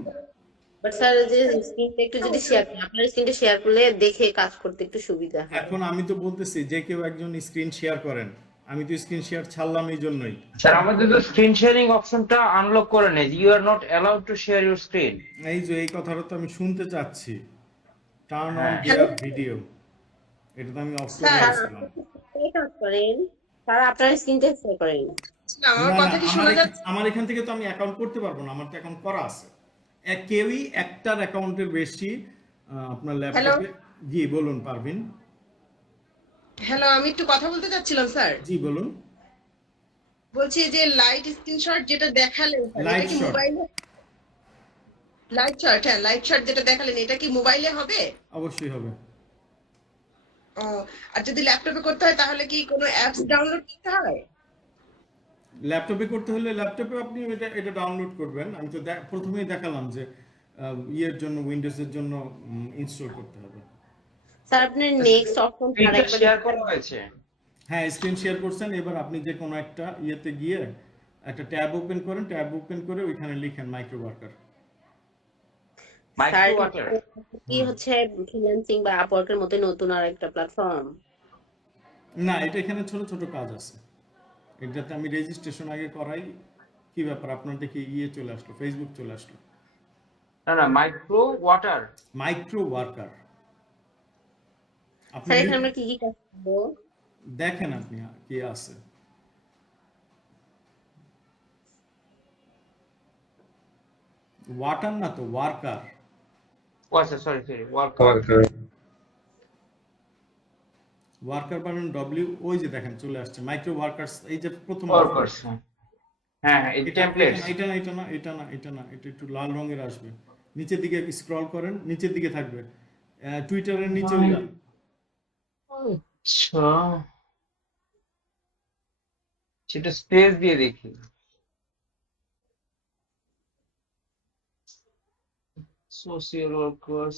বাট স্যার যে স্ক্রিনটা একটু যদি শেয়ার করেন, আপনার স্ক্রিনটা শেয়ার করলে দেখে কাজ করতে একটু সুবিধা হয়। এখন আমি তো বলতেছি যে কেউ একজন স্ক্রিন শেয়ার করেন, আমি তো স্ক্রিন শেয়ার ছাড়লাম এই জন্যই। স্যার আমাদের তো স্ক্রিন শেয়ারিং অপশনটা আনলক করে নেই, you are not allowed to share your screen. এই যে এই কথাটা তো আমি শুনতে চাচ্ছি, টার্ন অন দেয়ার ভিডিও, এটা তো আমি অফ করে দিয়েছিলাম। করেন স্যার, আপনার স্ক্রিনটা শেয়ার করেন। আমার কথা কি শোনা যাচ্ছে? আমার এখান থেকে তো আমি অ্যাকাউন্ট করতে পারবো না, আমার তো অ্যাকাউন্ট করা আছে। কেউই একটার অ্যাকাউন্টের বেশি আপনার ল্যাপটপে। জি বলুন পারভিন। হ্যালো, আমি একটু কথা বলতে চাচ্ছিলাম স্যার। জি বলুন। বলছি যে লাইট স্ক্রিনশট যেটা দেখালেন, লাইট এটা কি শট, মোবাইলে? লাইট শট, হ্যাঁ লাইট শট যেটা দেখালেন, এটা কি মোবাইলে হবে? অবশ্যই হবে। ও, আর যদি ল্যাপটপে করতে হয় তাহলে কি কোনো অ্যাপস ডাউনলোড করতে হয়? ল্যাপটপে করতে হলে ল্যাপটপে আপনি এটা ডাউনলোড করবেন। আমি তো প্রথমেই দেখালাম যে ইয়ের জন্য, উইন্ডোজের জন্য ইনস্টল করতে হবে। স্যার আপনার নেক্সট অপশন শেয়ার করা হয়েছে। হ্যাঁ, স্ক্রিন শেয়ার করছেন, এবার আপনি যে কোনো একটা ইয়েতে গিয়ে একটা ট্যাব ওপেন করেন, ট্যাব ওপেন করে ওইখানে লিখেন মাইক্রো ওয়ার্কার। মাইক্রো ওয়ার্কার কি হচ্ছে ফ্রিল্যান্সিং বা আপওয়ার্কের মতো নতুন আর একটা প্ল্যাটফর্ম? না, এটা এখানে ছোট ছোট কাজ আছে, এটাতে আমি রেজিস্ট্রেশন আগে করাই। কি ব্যাপার, আপনার দেখি ইয়ে চলে আসলো, ফেসবুক চলে আসলো। না মাইক্রো ওয়াটার, মাইক্রো ওয়ার্কার। আপনি স্যার এখানে আমরা কি কি কাজ করব দেখেন, আপনি কি আছে। ওয়াটার না তো, ওয়ার্কার। ও আচ্ছা সরি ওয়ার্কার। ওয়ার্কার বানান ডব্লিউ, ওই যে দেখেন চলে আসছে মাইক্রো ওয়ার্কার্স, এই যে প্রথম ওয়ার্কার্স। হ্যাঁ এই টেমপ্লেট। এটা না, এটা না, এটা না, এটা না, এটা একটু লাল রঙের আসবে, নিচের দিকে স্ক্রল করেন, নিচের দিকে থাকবে, টুইটারের নিচে যান। আচ্ছা সেটা স্পেস দিয়ে দেখি। সোশিয়াল ওয়ার্কার্স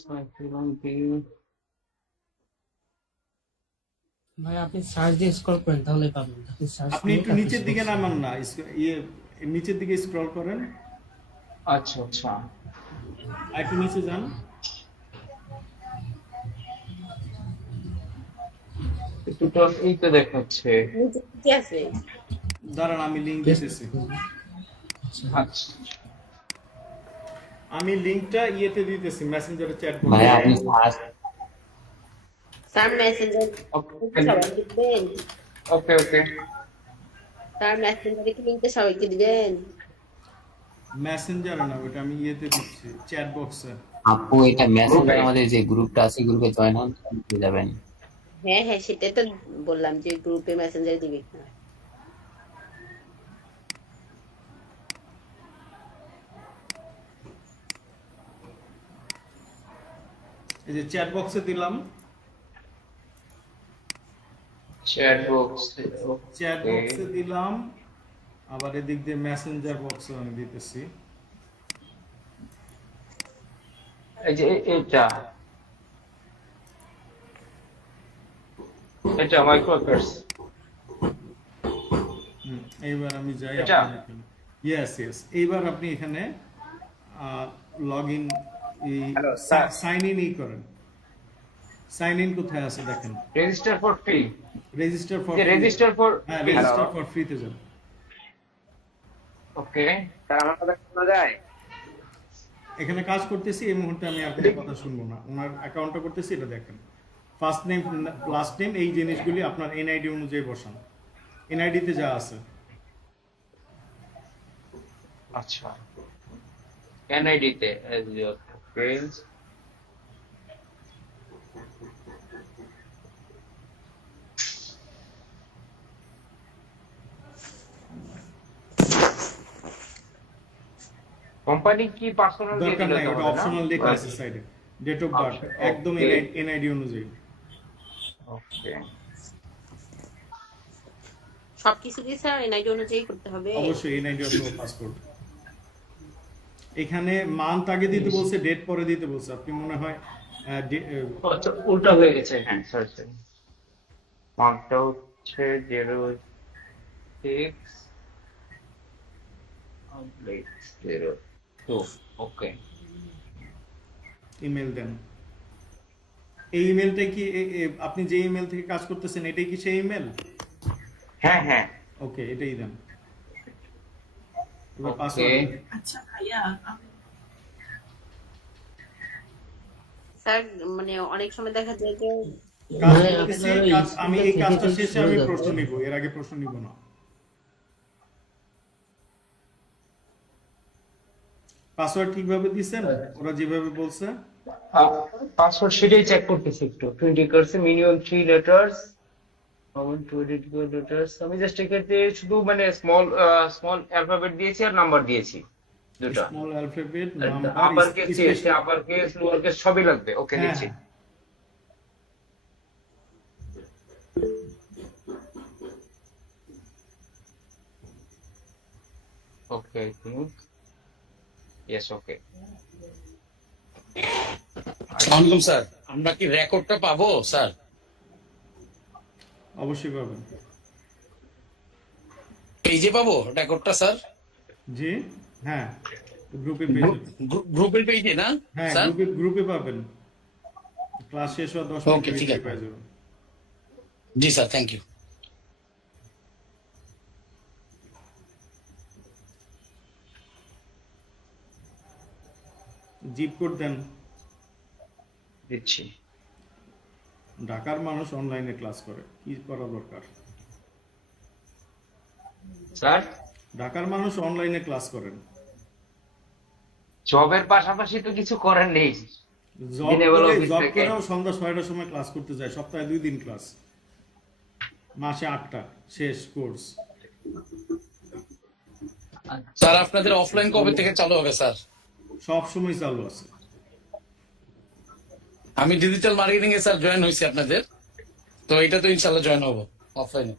ভাই আপনি সার্চ দিয়ে স্ক্রল করেন তাহলে পাবেন। আপনি সার্চ আপনি একটু নিচের দিকে নামান না, ইয়ে নিচের দিকে স্ক্রল করেন। আচ্ছা আচ্ছা, আর একটু নিচে যান। টোটাল এই তো দেখাচ্ছে। নিচে কি আছে? দাঁড়ান আমি লিংক দিতেছি। আচ্ছা আমি লিংকটা ইয়েতে দিতেছি, মেসেঞ্জারে চ্যাট ভাই বক্সে। আপনি ফার্স্ট স্যার মেসেঞ্জার সবাইকে দিবেন? ওকে ওকে, স্যার মেসেঞ্জারে কি লিংকটা সবাইকে দিবেন? মেসেঞ্জারে না, ওটা আমি ইয়েতে দিচ্ছি, চ্যাট বক্সে। আপু এটা মেসেঞ্জার আমাদের যে গ্রুপটা আছে গ্রুপে জয়েন হন, পেয়ে যাবেন। হ্যাঁ হ্যাঁ, সেটাই তো বললাম যে গ্রুপে মেসেঞ্জারে দিবে কিনা। এই যে চ্যাট বক্সে দিলাম, চ্যাট বক্স চ্যাট বক্সে দিলাম, আবার এদিক দিয়ে মেসেঞ্জার বক্সে আমি দিতেছি। এই যে এটা এটা মাইক্রোকার্স। এইবার আমি যাই, এটা? ইয়েস ইয়েস, এইবার আপনি এখানে লগ ইন, সাইন ইন করেন। সাইন ইন কোথায় আছে দেখেন, register for free, register for register for, হ্যাঁ রেজিস্টার ফর ফ্রিতে যান। ওকে স্যার আমার কথা শোনা যায়? এখানে কাজ করতেছি, এই মুহূর্তে আমি আপনার কথা শুনবো না, ওনার অ্যাকাউন্টটা করতেছি, এটা দেখেন। ফার্স্ট নেম লাস্ট নেম এই জিনিসগুলি আপনার এনআইডি অনুযায়ী বসান, এনআইডিতে যা আছে। আচ্ছা এনআইডি তে এস ইউর ফ্রেন্ডস। কোম্পানি কি পার্সোনাল দিয়ে দরকার দিলে নাই, তো ওটা হবে না? অপশনাল লেখা আছে সাইডে, ডেট অফ বার্থ আচ্ছা, একদম okay. এনআইডি অনুযায়ী। ওকে সবকিছু কি স্যার এনআইডি অনুযায়ী করতে হবে? অবশ্যই এনআইডি অথবা পাসপোর্ট। এখানে মান্থ আগে দিতে বলছে, ডেট পরে দিতে বলছে, আপনি মনে হয় আচ্ছা উল্টা হয়ে গেছে। হ্যাঁ সরি সরি, মার্কটা হচ্ছে 06/02। ওকে ইমেল দেন। এই ইমেলটা কি আপনি যে ইমেল থেকে কাজ করতেছেন এটাই কি সেই ইমেল? হ্যাঁ হ্যাঁ ওকে, এটাই দেন। এবার ওকে পাসওয়ার্ড। আচ্ছা ভাইয়া স্যার মানে অনেক সময় দেখা যায় যে কাজ করতেছি, আমি এই কাজটা শেষে আমি প্রশ্ন নিব, এর আগে প্রশ্ন নিব না। পাসওয়ার্ড ঠিকভাবে দিছেন ওরা যেভাবে বলছে? পাসওয়ার্ড সেটাই চেক করতেছি একটু। 20 করছে মিনিমাম 3 লেটার্স, কমন 20 লেটার্স। আমি জাস্ট এখানে শুধু মানে স্মল অ্যালফাবেট দিয়েছি আর নাম্বার দিয়েছি দুটো। Small alphabet, number, upper case দিয়েছি, আপার কেস লোয়ার কেস সবই লাগবে। ওকে দিচ্ছি। Okay I think yes okay. আসসালামু আলাইকুম স্যার, আমরা কি রেকর্ডটা পাবো স্যার? অবশ্যই পাবেন। পেজে পাবো রেকর্ডটা স্যার? জি হ্যাঁ, গ্রুপে পেয়ে যাবেন। গ্রুপের পেজে না হ্যাঁ স্যার? গ্রুপে পাবেন, ক্লাস শেষ হওয়ার 10 ওকে মিনিট ঠিক আছে। পেয়ে যাবেন। জি sir, thank you. Zip code দেন। দিচ্ছি। ঢাকার মানুষ অনলাইনে ক্লাস করে, কি করা দরকার? স্যার ঢাকার মানুষ অনলাইনে ক্লাস করেন, জবের পাশাপাশি তো কিছু করেন নেই। জব করেও সন্ধ্যা 6টার সময় ক্লাস করতে যায়, সপ্তাহে 2 দিন ক্লাস, মাসে 8টা, শেষ কোর্স। স্যার আপনাদের অফলাইন কবে থেকে চালু হবে স্যার? সব সময় চালু আছে। আমি ডিজিটাল মার্কেটিং এ স্যার জয়েন হয়েছি আপনাদের, তো এটা তো ইনশাআল্লাহ জয়েন হবো অফলাইনে।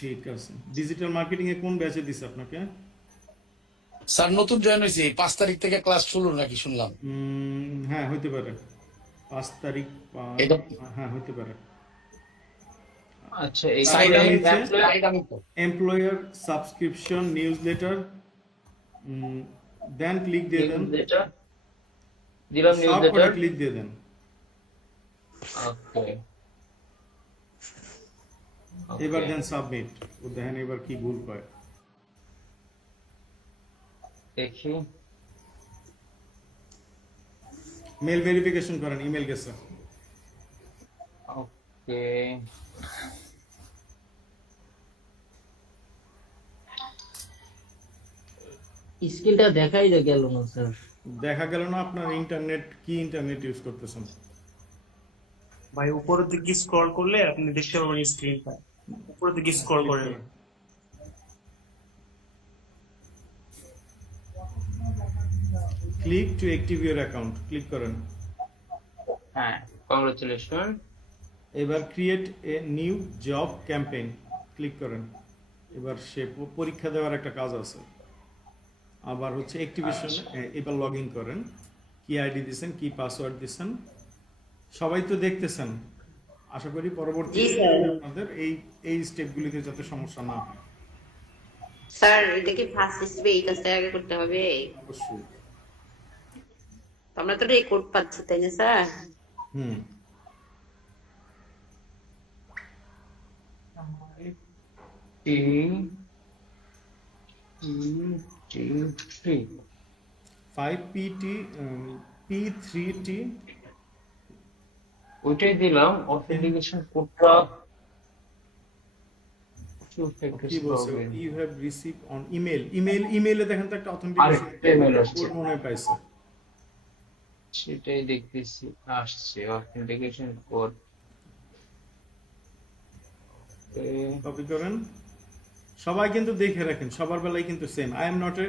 ঠিক আছে। ডিজিটাল মার্কেটিং এ কোন ব্যাচে দিছে আপনাকে? স্যার নতুন জয়েন হয়েছি 5 তারিখ থেকে ক্লাস শুরু নাকি শুনলাম। হ্যাঁ হইতে পারে 5 তারিখ এটা হ্যাঁ হইতে পারে। আচ্ছা তারপরে এখানে নিচে এমপ্লয়ার সাবস্ক্রিপশন নিউজলেটার, দেন ক্লিক দিয়ে দেন, নিউজলেটার দিলাম, সব নিউজলেটার। করে ক্লিক দিয়ে দেন। ওকে এবার দেন সাবমিট। ও দেখেন এবার কি ভুল পায় দেখি। মেল ভেরিফিকেশন করেন, ইমেল গেছে। ওকে স্ক্রিনটা দেখাই গেল না স্যার। দেখা গেল না আপনার ইন্টারনেট কি ইন্টারনেট ইউজ করতেছেন? ভাই উপরের দিকে স্ক্রল করলে আপনি দেখতে পাবেন স্ক্রিনটা, উপরের দিকে স্ক্রল করেন। Click to active your account, click করেন। হ্যাঁ কংগ্রাচুলেশন। এবার create a new job campaign, click করেন। এবার সে পরীক্ষা দেওয়ার একটা কাজ আছে। আবার হচ্ছে অ্যাক্টিভেশন, এবার লগ ইন করেন। কি আইডি দিচ্ছেন, কি পাসওয়ার্ড দিচ্ছেন সবাই তো দেখতেছেন। আশা করি পরবর্তী আপনাদের এই স্টেপগুলিতে যাতে সমস্যা না হয়। স্যার এটা কি ফার্স্ট স্টেপে এই কাজটা আগে করতে হবে? অবশ্যই। আমরা তো রেকর্ড পাচ্ছি তাই না স্যার? P3T ওইটাই দিলাম। অথেন্টিকেশন কোডটা কি বলছে? You have receive on email. ইমেলে দেখেন তো একটা অথেন্টিকেশন কোড মনে হয় পাইছে। সেটাই দেখতেছি আসছে অথেন্টিকেশন কোড। কপি করেন। সবাই কিন্তু দেখে রাখেন, সবার বেলায় কিন্তু same. I am not a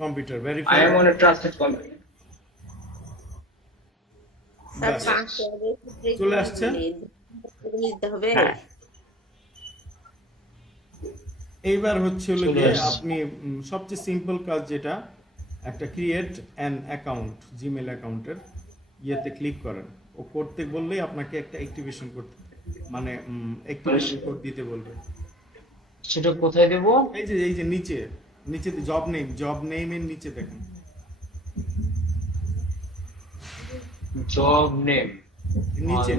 computer I verify. Am on a trusted company. চলে আসছে। এইবার হচ্ছে আপনি সবচেয়ে সিম্পল কাজ যেটা, একটা ক্রিয়েট অ্যান অ্যাকাউন্ট, জিমেল অ্যাকাউন্টের ইয়েতে ক্লিক করেন। ও করতে বললেই আপনাকে একটা অ্যাক্টিভেশন করতে, মানে অ্যাক্টিভেশন কোড দিতে বলবে। সেটা কোথায় দেব? এই যে নিচে জব নেমের নিচে দেখেন জব নেম। নিচে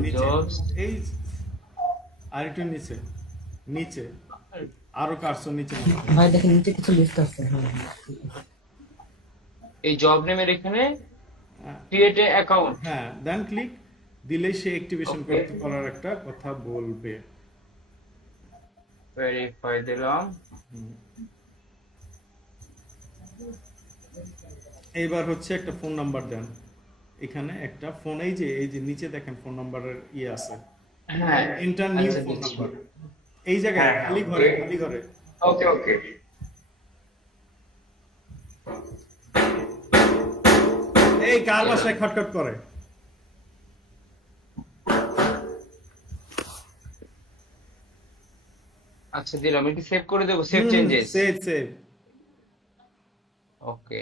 এই আর একটু নিচে আরো কার্সর নিচে ভাই দেখেন নিচে কিছু লিস্ট আছে। এই জব নেমের এখানে ক্রিয়েট এ অ্যাকাউন্ট। হ্যাঁ দেন ক্লিক দিলেই সে অ্যাক্টিভেশন করার একটা কথা বলবে। ভেরিফাই দিলাম। এইবার হচ্ছে একটা ফোন নাম্বার দেন। এখানে একটা ফোন, এই যে নিচে দেখেন ফোন নাম্বারের ইয়ে আছে। হ্যাঁ এন্টার নিউ ফোন নাম্বার, এই জায়গায় খালি ঘরে। ওকে ওকে। এই কার বাসায় খটখট করে? আচ্ছা দিলাম। এটা সেভ করে দেব। Save changes. Save. Okay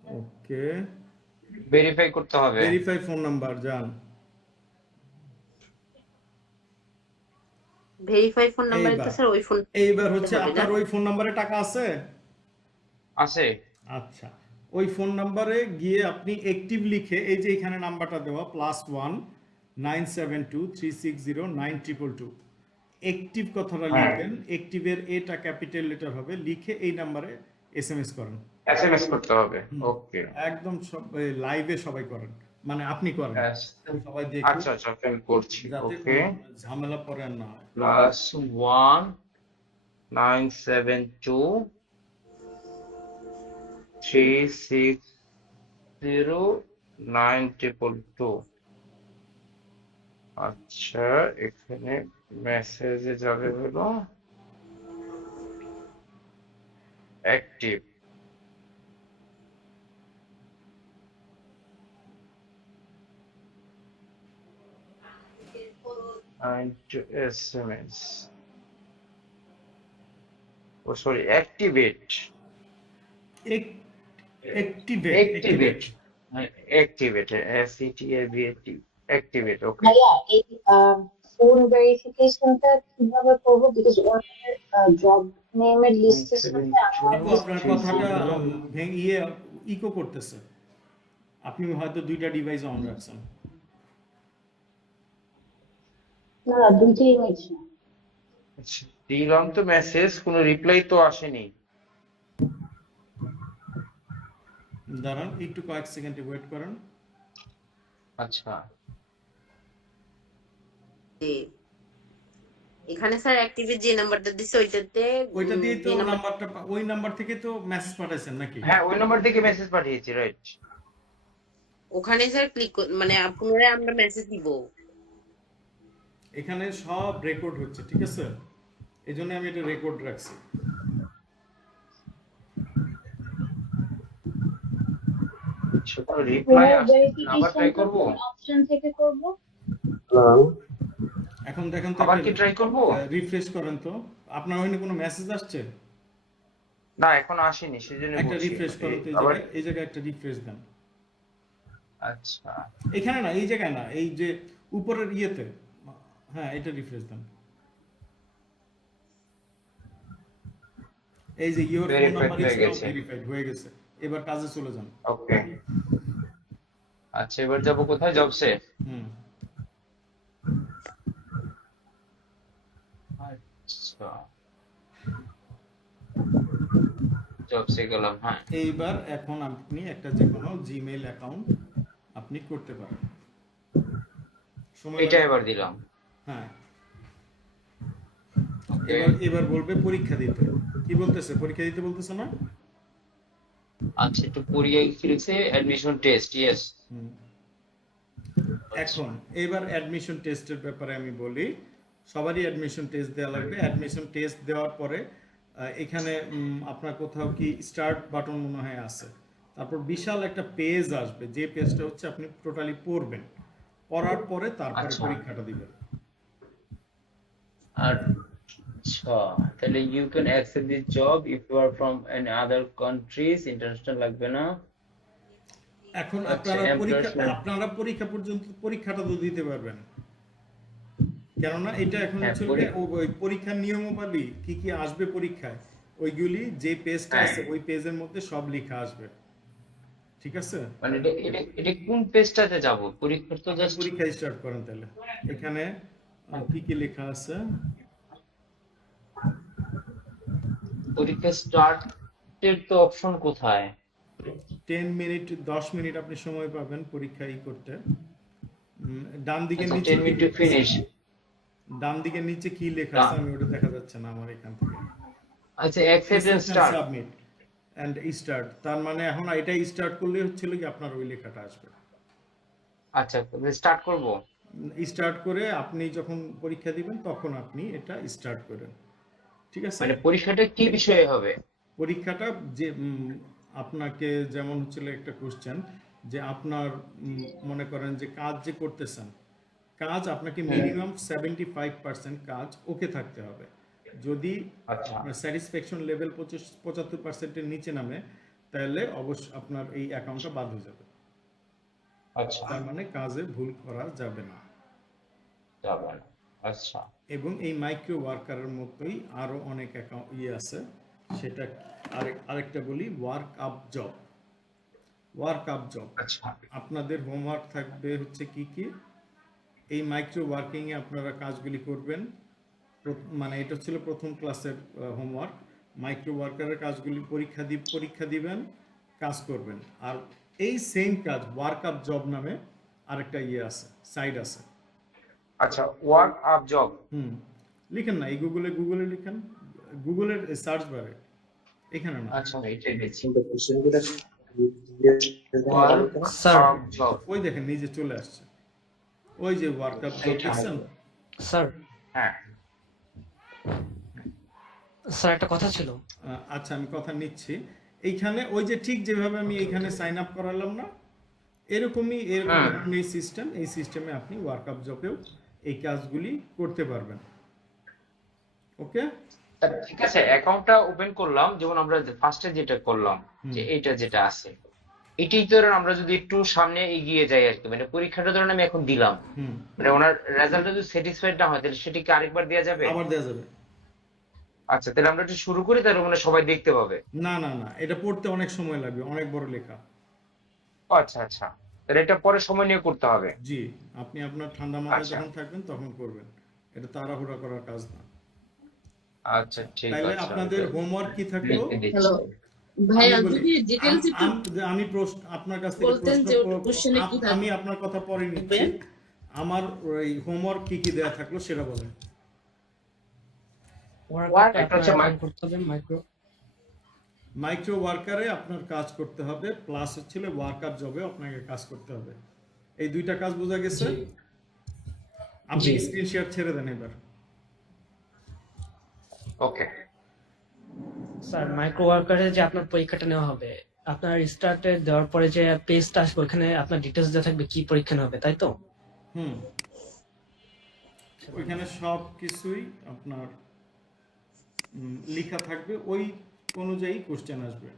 okay. Verify করতে হবে। ভেরিফাই ফোন নাম্বার যান। ভেরিফাই ফোন নাম্বার তো স্যার ওই ফোন। এইবার হচ্ছে আপনার ওই ফোন নম্বরে টাকা আছে? আছে। আচ্ছা, ওই ফোন নম্বরে গিয়ে আপনি অ্যাক্টিভ লিখে, এই যে এখানে নাম্বারটা দেওয়া +1 972 360 9222, অ্যাক্টিভ কথাটা লিখবেন। অ্যাক্টিভের এটা ক্যাপিটাল লেটার হবে, লিখে এই নাম্বারে এসএমএস করেন। এসএমএস করতে হবে। ওকে একদম সব লাইভে সবাই করেন, মানে আপনি করেন, সবাই দেখে। আচ্ছা আমি করছি। ওকে ঝামেলা পরে আর না হয়। +1 972 360 9222। আচ্ছা এখানে মেসেজে যাবে হলো active. and SMS. Oh, sorry, activate. Activate. Activate. ACTAVAT. Activate. Okay. ভাইয়া এই ফোন ভেরিফিকেশনটা কিভাবে করবো? বিকজ ওনার জব নেমের লিস্টের সাথে আমার আপু আপনার কথাটা ইকো করতেছে, আপনি হয়তো দুইটা ডিভাইস অন রাখছেন। না দুইটাই হয়েছে। আচ্ছা, দিলাম তো মেসেজ, কোনো রিপ্লাই তো আসেনি। দাঁড়ান একটু কয়েক সেকেন্ড ওয়েট করেন। আচ্ছা, এখানে স্যার অ্যাক্টিভেট যে নাম্বারটা দিছে ওইটা দিয়ে তো নাম্বারটা, ওই নাম্বার থেকে তো মেসেজ পাঠাইছেন নাকি? হ্যাঁ ওই নাম্বার থেকে মেসেজ পাঠিয়েছি, রাইট। ওখানে স্যার ক্লিক মানে পুনরায় আমরা মেসেজ দিব। এখানে সব রেকর্ড হচ্ছে, ঠিক আছে, এই জন্য আমি এটা রেকর্ড রাখছি। রিপ্লাই আবার ট্রাই করব, অপশন থেকে করব। এখন দেখেন তো, আবার কি ট্রাই করব? রিফ্রেশ করেন তো, আপনার ওখানে কোনো মেসেজ আসছে? না এখন আসেনি, সেজন্য একটা বলছি। রিফ্রেশ করেন তো, আবার এই জায়গায় একটা রিফ্রেশ দেন। আচ্ছা, এখানে না, এই জায়গায় না, এই যে উপরের ইয়েতে, হ্যাঁ এটা রিফ্রেশ দেন। এই যে your phone number is verified হয়ে গেছে, এবার কাজে চলে যান। ওকে, আচ্ছা এবার যাব কোথায়? জবসে। আচ্ছা জবসে গেলাম। হ্যাঁ এইবার এখন আপনি একটা যে কোনো জিমেইল অ্যাকাউন্ট আপনি করতে পারেন। এটা এবার দিলাম। হ্যাঁ এবার বলবে পরীক্ষা দিতে। কি বলতেছে? পরীক্ষা দিতে বলতেছে না? আচ্ছা একটু পরীক্ষা লিখছে অ্যাডমিশন টেস্ট, ইয়েস। এখন এবার অ্যাডমিশন টেস্টের ব্যাপারে আমি বলি। সবারই অ্যাডমিশন টেস্ট দেওয়া লাগবে। অ্যাডমিশন টেস্ট দেওয়ার পরে এখানে আপনার কোথাও কি স্টার্ট বাটন মনে হয় আছে, তারপর বিশাল একটা পেজ আসবে, যে পেজটা হচ্ছে আপনি টোটালি পড়বেন, পড়ার পরে তারপরে পরীক্ষাটা দিবেন। আচ্ছা তাহলে you can accept this job if you are from any other countries, international লাগবে না। এখন আপনারা পরীক্ষা পর্যন্ত পরীক্ষাটা তো দিতে পারবেন, কেননা এটা এখন চলবে ওই পরীক্ষার নিয়মাবলী কি কি আসবে পরীক্ষায়, ওইগুলি যে পেজটা আছে ওই পেজের মধ্যে সব লেখা আসবে, ঠিক আছে? মানে এটা কোন পেজটাতে যাব? পরীক্ষা তো জাস্ট পরীক্ষা স্টার্ট করেন। তাহলে এখানে কি কি লেখা আছে? পরীক্ষা স্টার্টের তো অপশন কোথায়? 10 মিনিট 10 মিনিট আপনি সময় পাবেন পরীক্ষা করতে। ডান দিকে নিচে 10 মিনিট টু ফিনিশ। ডান দিকে নিচে কি লেখা আছে আমি ওটা দেখা যাচ্ছে না আমার এখান থেকে। আচ্ছা accept and start, submit and start, তার মানে এখন এটা স্টার্ট করলে হচ্ছিল কি আপনার ওই লেখাটা আসবে। আচ্ছা স্টার্ট করব। স্টার্ট করে আপনি যখন পরীক্ষা দিবেন তখন আপনি এটা স্টার্ট করেন, ঠিক আছে? মানে পরীক্ষাটা কি বিষয়ে হবে? পরীক্ষাটা যে আপনাকে যেমন হচ্ছিল একটা কোশ্চেন যে আপনার মনে করেন যে কাজ যে করতেছেন, কাজ আপনাকে মিনিমাম 75% কাজ ওকে থাকতে হবে। যদি আপনার স্যাটিসফ্যাকশন লেভেল 75%-এর নিচে নামে তাহলে অবশ্যই আপনার এই অ্যাকাউন্টটা বাদ হয়ে যাবে। আচ্ছা তার মানে কাজে ভুল করা যাবে না। আচ্ছা এবং এই মাইক্রো ওয়ার্কারের মতোই আরো অনেক অ্যাকাউন্ট আছে, সেটা আরেকটা বলি, work up job. Work up job আপনাদের হোমওয়ার্ক থাকবে হচ্ছে কি কি এই মাইক্রো ওয়ার্কিং এ আপনারা কাজগুলি করবেন। মানে এটা ছিল প্রথম ক্লাসের হোমওয়ার্ক। মাইক্রো ওয়ার্কারের কাজগুলি পরীক্ষা দিবেন, কাজ করবেন। আর এই সেম কাজ ওয়ার্ক আপ জব নামে আরেকটা আছে, সাইড আছে। আচ্ছা ওয়ার্ক আপ জব লিখেন না, এই গুগলে লিখেন, গুগলের সার্চ বারে এখানে না। আচ্ছা এটাই দেখছি। ওই দেখেন নিজে চলে আসছে, ওই যে ওয়ার্ক আপ জব দেখছেন স্যার? হ্যাঁ স্যার একটা কথা ছিল। আচ্ছা আমি কথা নিচ্ছি। এইখানে ওই যে ঠিক যেভাবে আমি এইখানে সাইন আপ করালাম না, এরকমই এই সিস্টেমে আপনি ওয়ার্ক আপ জবেও এই কাজগুলি করতে পারবেন। ওকে, ঠিক আছে, অ্যাকাউন্টটা ওপেন করলাম, যেমন আমরা ফার্স্টে যেটা করলাম যে এইটা যেটা আছে, এটাই ধরেন আমরা যদি একটু সামনে এগিয়ে যাই আর কি, মানে পরীক্ষাটা ধরেন আমি এখন দিলাম, মানে ওনার রেজাল্টটা যদি স্যাটিসফাইড না হয় তাহলে সেটা কি আরেকবার দেওয়া যাবে? আবার দেওয়া যাবে। আচ্ছা, তাহলে আমরা একটু শুরু করি, তাহলে মানে সবাই দেখতে পাবে। না না না, এটা পড়তে অনেক সময় লাগবে, অনেক বড় লেখা। আচ্ছা আচ্ছা, তাহলে এটা পরে সময় নিয়ে করতে হবে। জি, আপনি আপনার ঠান্ডা মাথায় যখন থাকবেন তখন করবেন, এটা তাড়াহুড়া করার কাজ না। আচ্ছা ঠিক আছে, তাহলে আপনাদের হোমওয়ার্ক কি থাকলো? হ্যালো ভাইয়া, যদি ডিটেইলস একটু আমি প্রশ্ন আপনার কাছ থেকে বলতেন যে কোশ্চেনে কি থাকবে। আমি আপনার কথা পরে নিচ্ছি, আমার ওই হোমওয়ার্ক কি কি দেয়া থাকলো সেটা বলেন। মাইক্রো ওয়ার্কারে আপনার কাজ করতে হবে, প্লাস হচ্ছে ওয়ার্কার জবে আপনাকে কাজ করতে হবে। এই দুইটা কাজ বোঝা গেছে? আপনি স্ক্রিন শেয়ার ছেড়ে দেন এবার। ওকে স্যার, মাইক্রো ওয়ার্কারে যে আপনার পরীক্ষাটা নেওয়া হবে, আপনার স্টার্টে দেওয়ার পরে যে পেজটা আসবে ওখানে আপনার ডিটেইলস দেওয়া থাকবে কি পরীক্ষা হবে, তাই তো? ওইখানে সব কিছুই আপনার লেখা থাকবে, ওই অনুযায়ী কোশ্চেন আসবে।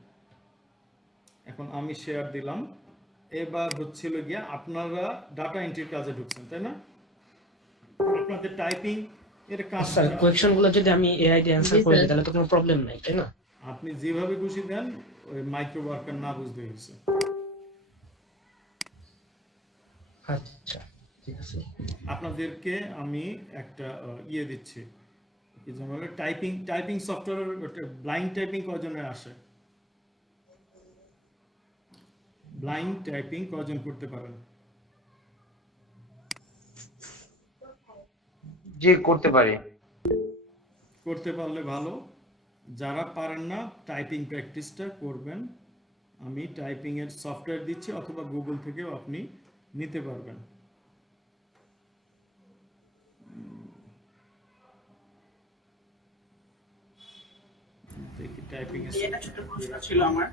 এখন আমি শেয়ার দিলাম, এবার হচ্ছিল গিয়া আপনারা ডাটা এন্ট্রির কাজে ঢুকছেন, তাই না? আপনাদের টাইপিং এর কাজ, স্যার কোয়েশ্চনগুলো যদি আমি এআই দিয়ে অ্যানসার করে দিই তাহলে তো কোনো প্রবলেম নাই, তাই না? আপনি যেভাবে খুশি দেন, ওই মাইক্রো ওয়ার্কার না বুঝতে হয়েছে। আচ্ছা ঠিক আছে, আপনাদেরকে আমি একটা ইয়ে দিচ্ছি, কি যেন বলে, টাইপিং সফটওয়্যার ব্লাইন্ড টাইপিং কজনের আসে? ব্লাইন্ড টাইপিং কজন করতে পারেন? জি করতে পারি। করতে পারলে ভালো, যারা পারেন না টাইপিং প্র্যাকটিসটা করবেন। আমি টাইপিং এর সফটওয়্যার দিচ্ছি, অথবা গুগল থেকেও আপনি নিতে পারবেন। দেখি টাইপিং এর এটা ছোট প্রশ্ন ছিল আমার।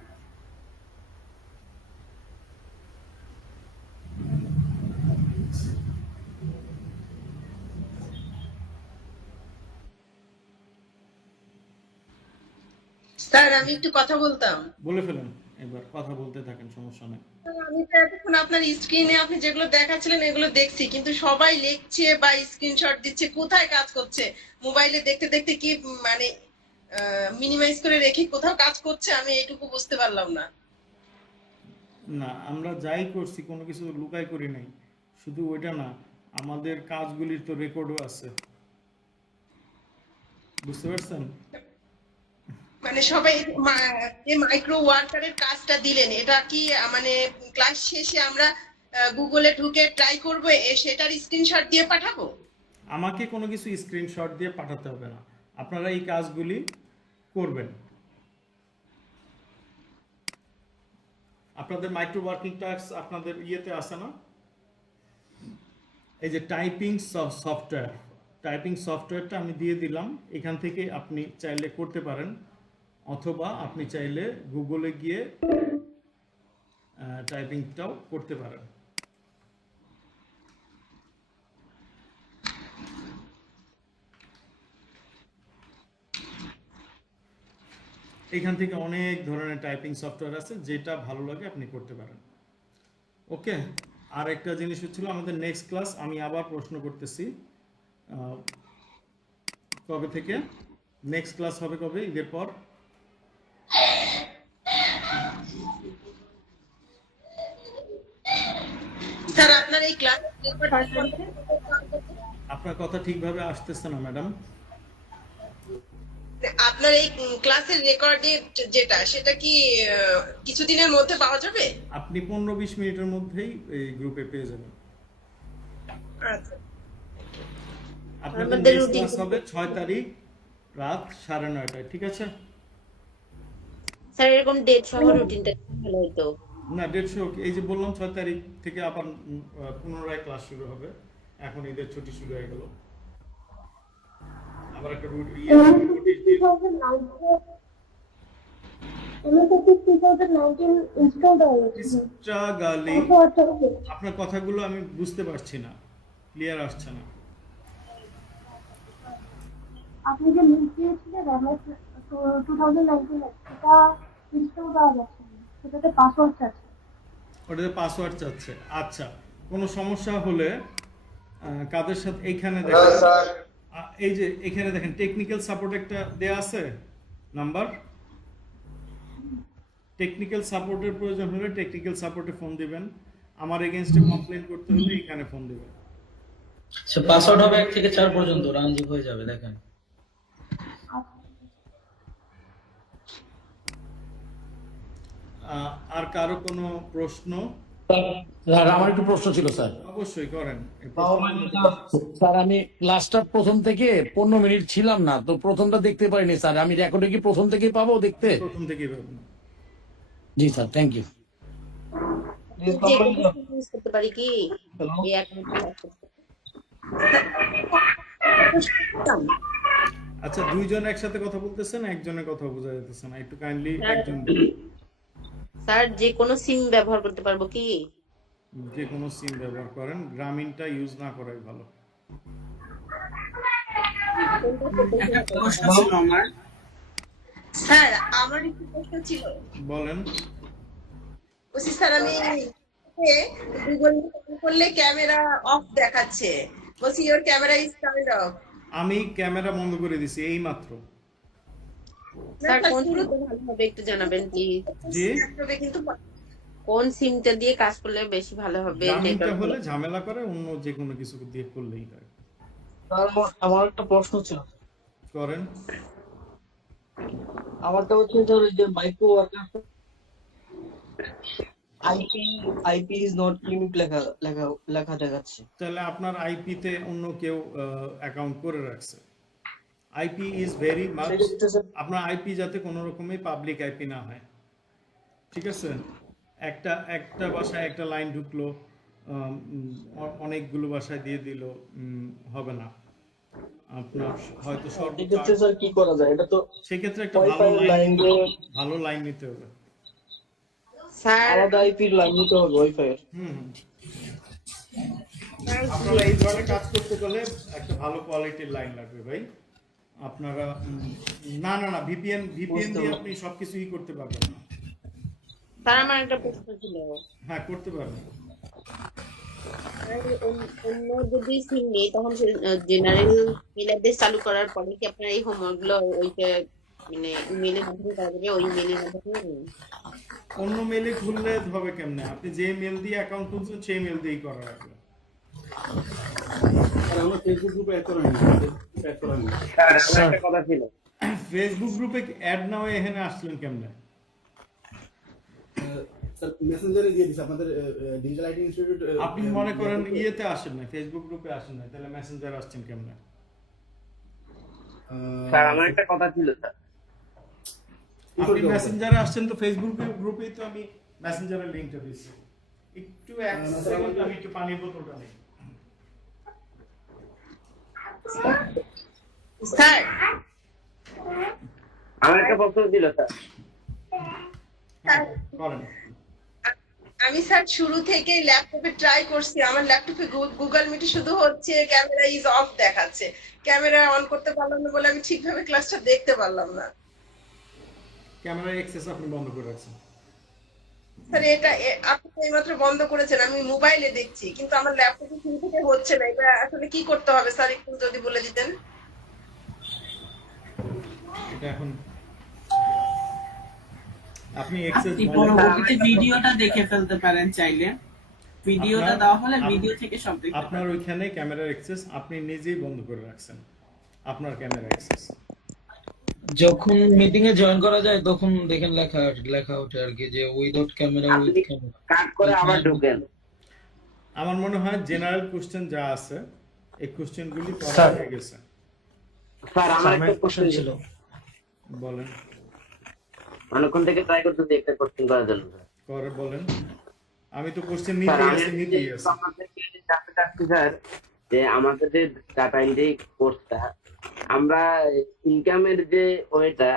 স্যার আমি একটু কথা বলতাম। বলে ফেলেন, এবার কথা বলতে থাকেন, সমস্যা নেই। আমি তো এতক্ষণ আপনার স্ক্রিনে আপনি যেগুলো দেখাচ্ছিলেন এগুলো দেখছি, কিন্তু সবাই লিখছে বা স্ক্রিনশট দিচ্ছে, কোথায় কাজ করছে? মোবাইলে দেখতে দেখতে কি মানে মিনিমাইজ করে রেখে কোথাও কাজ করছে? আমি এইটুকু বুঝতে পারলাম না। না, আমরা যাই করছি কোনো কিছু লুকাই করি নাই। শুধু ওইটা না, আমাদের কাজগুলির তো রেকর্ডও আছে, বুঝতে পারছেন? মানে সবাই যে মাইক্রো ওয়ার্কারের কাজটা দিলেন, এটা কি মানে ক্লাস শেষে আমরা গুগলে ঢুকে ট্রাই করব, সেটার স্ক্রিনশট দিয়ে পাঠাবো? আমাকে কোনো কিছু স্ক্রিনশট দিয়ে পাঠাতে হবে না, আপনারা এই কাজগুলি করবেন। আপনাদের মাইক্রো ওয়ার্কিং টাস্ক আপনাদের ইয়েতে আসে না, এই যে টাইপিং সফটওয়্যারটা আমি দিয়ে দিলাম, এখান থেকে আপনি চাইলে করতে পারেন, অথবা আপনি চাইলে গুগলে গিয়ে টাইপিংটাও করতে পারেন। এখান থেকে অনেক ধরনের টাইপিং সফটওয়্যার আছে, যেটা ভালো লাগে আপনি করতে পারেন। ওকে, আর একটা জিনিস হচ্ছিল আমাদের নেক্সট ক্লাস, আমি আবার প্রশ্ন করতেছি কবে থেকে নেক্সট ক্লাস হবে, কবে? ঈদের পর। স্যার আপনার এই ক্লাস, আপনার কথা ঠিকভাবে আসতেছে না ম্যাডাম। আপনার এই ক্লাসের রেকর্ডে যেটা, সেটা কি কিছুদিনের মধ্যে পাওয়া যাবে? আপনি 15-20 মিনিটের মধ্যেই এই গ্রুপে পেয়ে যাবেন। আচ্ছা, আপনাদের নেক্সট ক্লাস হবে 6 তারিখ রাত 9:30টায়, ঠিক আছে? স্যার এরকম ডেট সহ রুটিনটা ভালো হতো। না, ডেট সহ এই যে বললাম 6 তারিখ থেকে আবার পুনরায় ক্লাস শুরু হবে, এখন ঈদের ছুটি শুরু হয়ে গেল, আবার একটা আপনার কথাগুলো আমি বুঝতে পারছি না, ক্লিয়ার আসছে না। আপনি যে লিঙ্ক দিয়েছিলেন MS 2019 সেটা ইনস্টল করা যাচ্ছে না, সেটাতে পাসওয়ার্ড চাচ্ছে। ওটাতে পাসওয়ার্ড চাচ্ছে। আচ্ছা, কোনো সমস্যা হলে কাদের সাথে এইখানে দেখেন, এই যে এখানে দেখেন টেকনিক্যাল সাপোর্ট একটা দেয়া আছে নাম্বার। টেকনিক্যাল সাপোর্টের প্রয়োজন হলে টেকনিক্যাল সাপোর্টে ফোন দিবেন। আমার এগেইনস্টে কমপ্লেইন করতে হলে এখানে ফোন দিবেন। সে পাসওয়ার্ড হবে 1 থেকে 4 পর্যন্ত, রানজি হয়ে যাবে। দেখেন আর কারো কোনো প্রশ্ন? স্যার আমার একটু প্রশ্ন ছিল স্যার। অবশ্যই করেন। স্যার আমি ক্লাসটা প্রথম থেকে 15 মিনিট ছিলাম না, তো প্রথমটা দেখতে পারিনি স্যার। আমি রেকর্ডে কি প্রথম থেকেই পাবো দেখতে? প্রথম থেকেই পাবেন। জি স্যার, থ্যাংক ইউ। করতে পারি কি এই আচ্ছা, দুইজন একসাথে কথা বলতেছেন, একজনের কথা বোঝা যাইতেছে না, একটু কাইন্ডলি একজন। স্যার যে কোনো সিম ব্যবহার করতে পারবো কি? যে কোনো সিম ব্যবহার করেন, গ্রামীণটা ইউজ না করাই ভালো। স্যার আমার একটু প্রশ্ন ছিল। বলেন। বলছি স্যার আমি গুগল করলে ক্যামেরা অফ দেখাচ্ছে, বলছি your camera is turned of. আমি ক্যামেরা বন্ধ করে দিছি এই মাত্র। স্যার কোন সিমটা ভালো হবে একটু জানাবেন প্লিজ? জি, কিন্তু কোন সিমটা দিয়ে কাজ করলে বেশি ভালো হবে? গ্রামীণটা হলে ঝামেলা করে, অন্য যে কোনো কিছু দিয়ে করলেই হয়। স্যার আমার একটা প্রশ্ন ছিল। করেন। আমারটা হচ্ছে স্যার এই যে micro worker IP is not unique লেখা দেখাচ্ছে। তাহলে আপনার আইপি তে অন্য কেউ অ্যাকাউন্ট করে রাখছে। আইপি ইজ ভেরি মাচ, আপনার আইপি যাতে কোনো রকমই পাবলিক আইপি না হয়, ঠিক আছে? একটা বাসায় একটা লাইন ঢুকলো, অনেকগুলো বাসায় দিয়ে দিল, হবে না। আপনার হয়তো সর্বোচ্চ স্যার কি করা যায়? এটা তো সেক্ষেত্রে একটা ভালো লাইন নিতে হবে। স্যার আলাদা আইপির লাইন নিতে হবে ওয়াইফাই এর। আপনারা এই ধরনের কাজ করতে গেলে একটা ভালো কোয়ালিটির লাইন লাগবে ভাই। আপনারা না ভিপিএন দিয়ে আপনি সবকিছুই করতে পারবেন না। স্যার আমার একটা প্রশ্ন ছিল। হ্যাঁ, করতে পারবেন। অন্য যদি সিম নেই তখন জেনারেল মেল অ্যাড্রেস চালু করার পরে কি আপনার এই হোমওয়ার্কগুলো ওইটা মানে ইমেইলের মাধ্যমে করা যাবে? ওই মেইলের মাধ্যমে অন্য মেইলে খুললে হবে কেমনে? আপনি যে মেইল দিয়ে অ্যাকাউন্ট খুলছেন সেই মেইল দিয়েই করা লাগবে। আমরা ফেসবুক গ্রুপে অ্যাড করা হয়নি। স্যার একটা কথা ছিল। ফেসবুক গ্রুপে অ্যাড না হয়ে এখানে আসলেন কেমনে? স্যার মেসেঞ্জারে দিয়ে দিছি আপনাদের ডিজিটাল আইটি ইনস্টিটিউট। আপনি মনে করেন ইয়েতে আসেন না, ফেসবুক গ্রুপে আসেন না, তাহলে মেসেঞ্জারে আসছেন কেমনে? স্যার আমার একটা কথা ছিল স্যার। আপনি মেসেঞ্জারে আসছেন তো ফেসবুক গ্রুপেই তো আমি মেসেঞ্জারের লিংকটা দিয়েছি। একটু এক সেকেন্ড, আমি একটু পানির বোতলটা নেই। স্যার আমার একটা প্রশ্ন ছিল স্যার। করেন। আমি স্যার শুরু থেকে ল্যাপটপে ট্রাই করছি, আমার ল্যাপটপে গুগল মিটে শুধু হচ্ছে ক্যামেরা ইজ অফ দেখাচ্ছে, ক্যামেরা অন করতে পারলাম না বলে আমি ঠিকভাবে ক্লাসটা দেখতে পারলাম না। ক্যামেরা অ্যাক্সেস আপনি বন্ধ করে রাখছেন। স্যার এটা আপনি এইমাত্র বন্ধ করেছেন, আমি মোবাইলে দেখছি কিন্তু আমার ল্যাপটপে শুরু থেকে হচ্ছে না। এটা আসলে কি করতে হবে স্যার একটু যদি বলে দিতেন। এটা এখন আপনি অ্যাক্সেস পরবর্তীতে ভিডিওটা দেখে ফেলতে পারেন চাইলে। ভিডিওটা দেওয়া হলে ভিডিও থেকে সব দেখতে পারেন। আপনার ওইখানে ক্যামেরার অ্যাক্সেস আপনি নিজেই বন্ধ করে রাখছেন, আপনার ক্যামেরা অ্যাক্সেস। যখন মিটিং এ জয়েন করা যায় তখন দেখেন লেখা ওঠে আর কি যে উইদাউট ক্যামেরা উইথ ক্যামেরা কাট করে আবার ঢোকেন। আমার মনে হয় জেনারেল কোশ্চেন যা আছে এই কোশ্চেনগুলি করা হয়ে গেছে। স্যার আমার একটা প্রশ্ন ছিল। বলেন। অনেকক্ষণ থেকে ট্রাই করতেছি একটা কোশ্চেন করার জন্য। করে বলেন। আমি তো কোশ্চেন নিতেই আছি। আমাদেরকে জানতে চাচ্ছি স্যার যে আমাদের যে ডাটা এন্ট্রি কোর্সটা, আমরা ইনকামের যে ওয়েটা,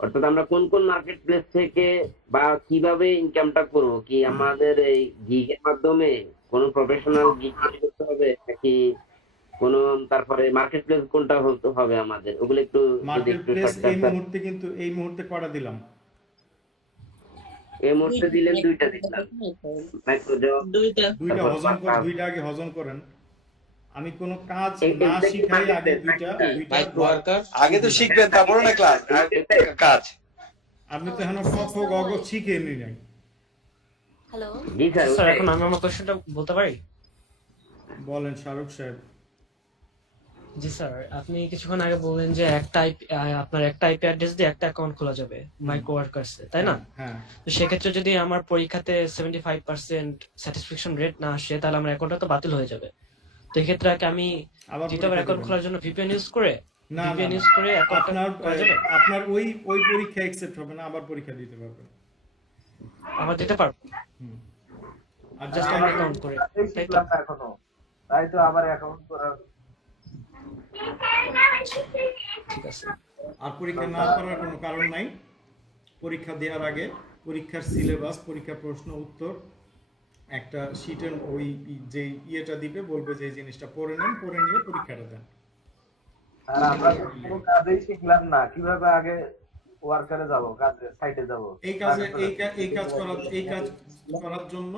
অর্থাৎ আমরা কোন কোন মার্কেট প্লেস থেকে বা কিভাবে ইনকামটা করবো, কি আমাদের এই গিগের মাধ্যমে কোনো প্রফেশনাল গিগ করতে হবে নাকি কোন তারপরে মার্কেট প্লেস কোনটা হবে আমাদের, ওগুলো একটু যদি মার্কেট একটু প্লেস শর্টকাট এই মুহূর্তে কটা দিলাম? এই মুহূর্তে দিলেন 2টা দিলাম। মাইক্রো জব দুইটা হজম করে, দুইটা আগে হজম করেন। আমি কোনো কাজ না শিখাই আগে দুইটা আগে তো শিখবেন তারপরে না ক্লাস কাজ। আপনি তো এখনো ক খ গ ঘ শিখে নি নাই। হ্যালো জি স্যার। স্যার এখন আমি আমার কোশ্চেনটা বলতে পারি? বলেন শাহরুখ সাহেব। জি স্যার, আপনি কিছুক্ষণ আগে বললেন যে আপনার একটা আইপি অ্যাড্রেস দিয়ে একটা অ্যাকাউন্ট খোলা যাবে মাইক্রো ওয়ার্কার্সে, তাই না? হ্যাঁ। তো সেক্ষেত্রে যদি আমার পরীক্ষাতে 75% স্যাটিসফ্যাকশন রেট না আসে তাহলে আমার অ্যাকাউন্টটা তো বাতিল হয়ে যাবে। তো এই ক্ষেত্রে আমি দ্বিতীয়বার অ্যাকাউন্ট খোলার জন্য VPN ইউজ করে আপনার ওই পরীক্ষা অ্যাকসেপ্ট হবে না, আবার পরীক্ষা দিতে পারবেন। আবার দিতে পারবো আর জাস্ট আমি অ্যাকাউন্ট করে, তাই তো? এখনো তাই তো আবার অ্যাকাউন্ট করার। ঠিক আছে। আর পরীক্ষা না করার কোনো কারণ নাই। পরীক্ষা দেওয়ার আগে পরীক্ষার সিলেবাস, পরীক্ষার প্রশ্ন উত্তর একটা শিটের ওই যে ইয়েটা দিবে, বলবে যে এই জিনিসটা পড়ে নেন, পড়ে নিয়ে পরীক্ষাটা দেন। আর আমরা কোনো কাজই শিখলাম না, কিভাবে আগে ওয়ার্কারে যাব, কাজে সাইটে যাব। এই কাজ করার জন্য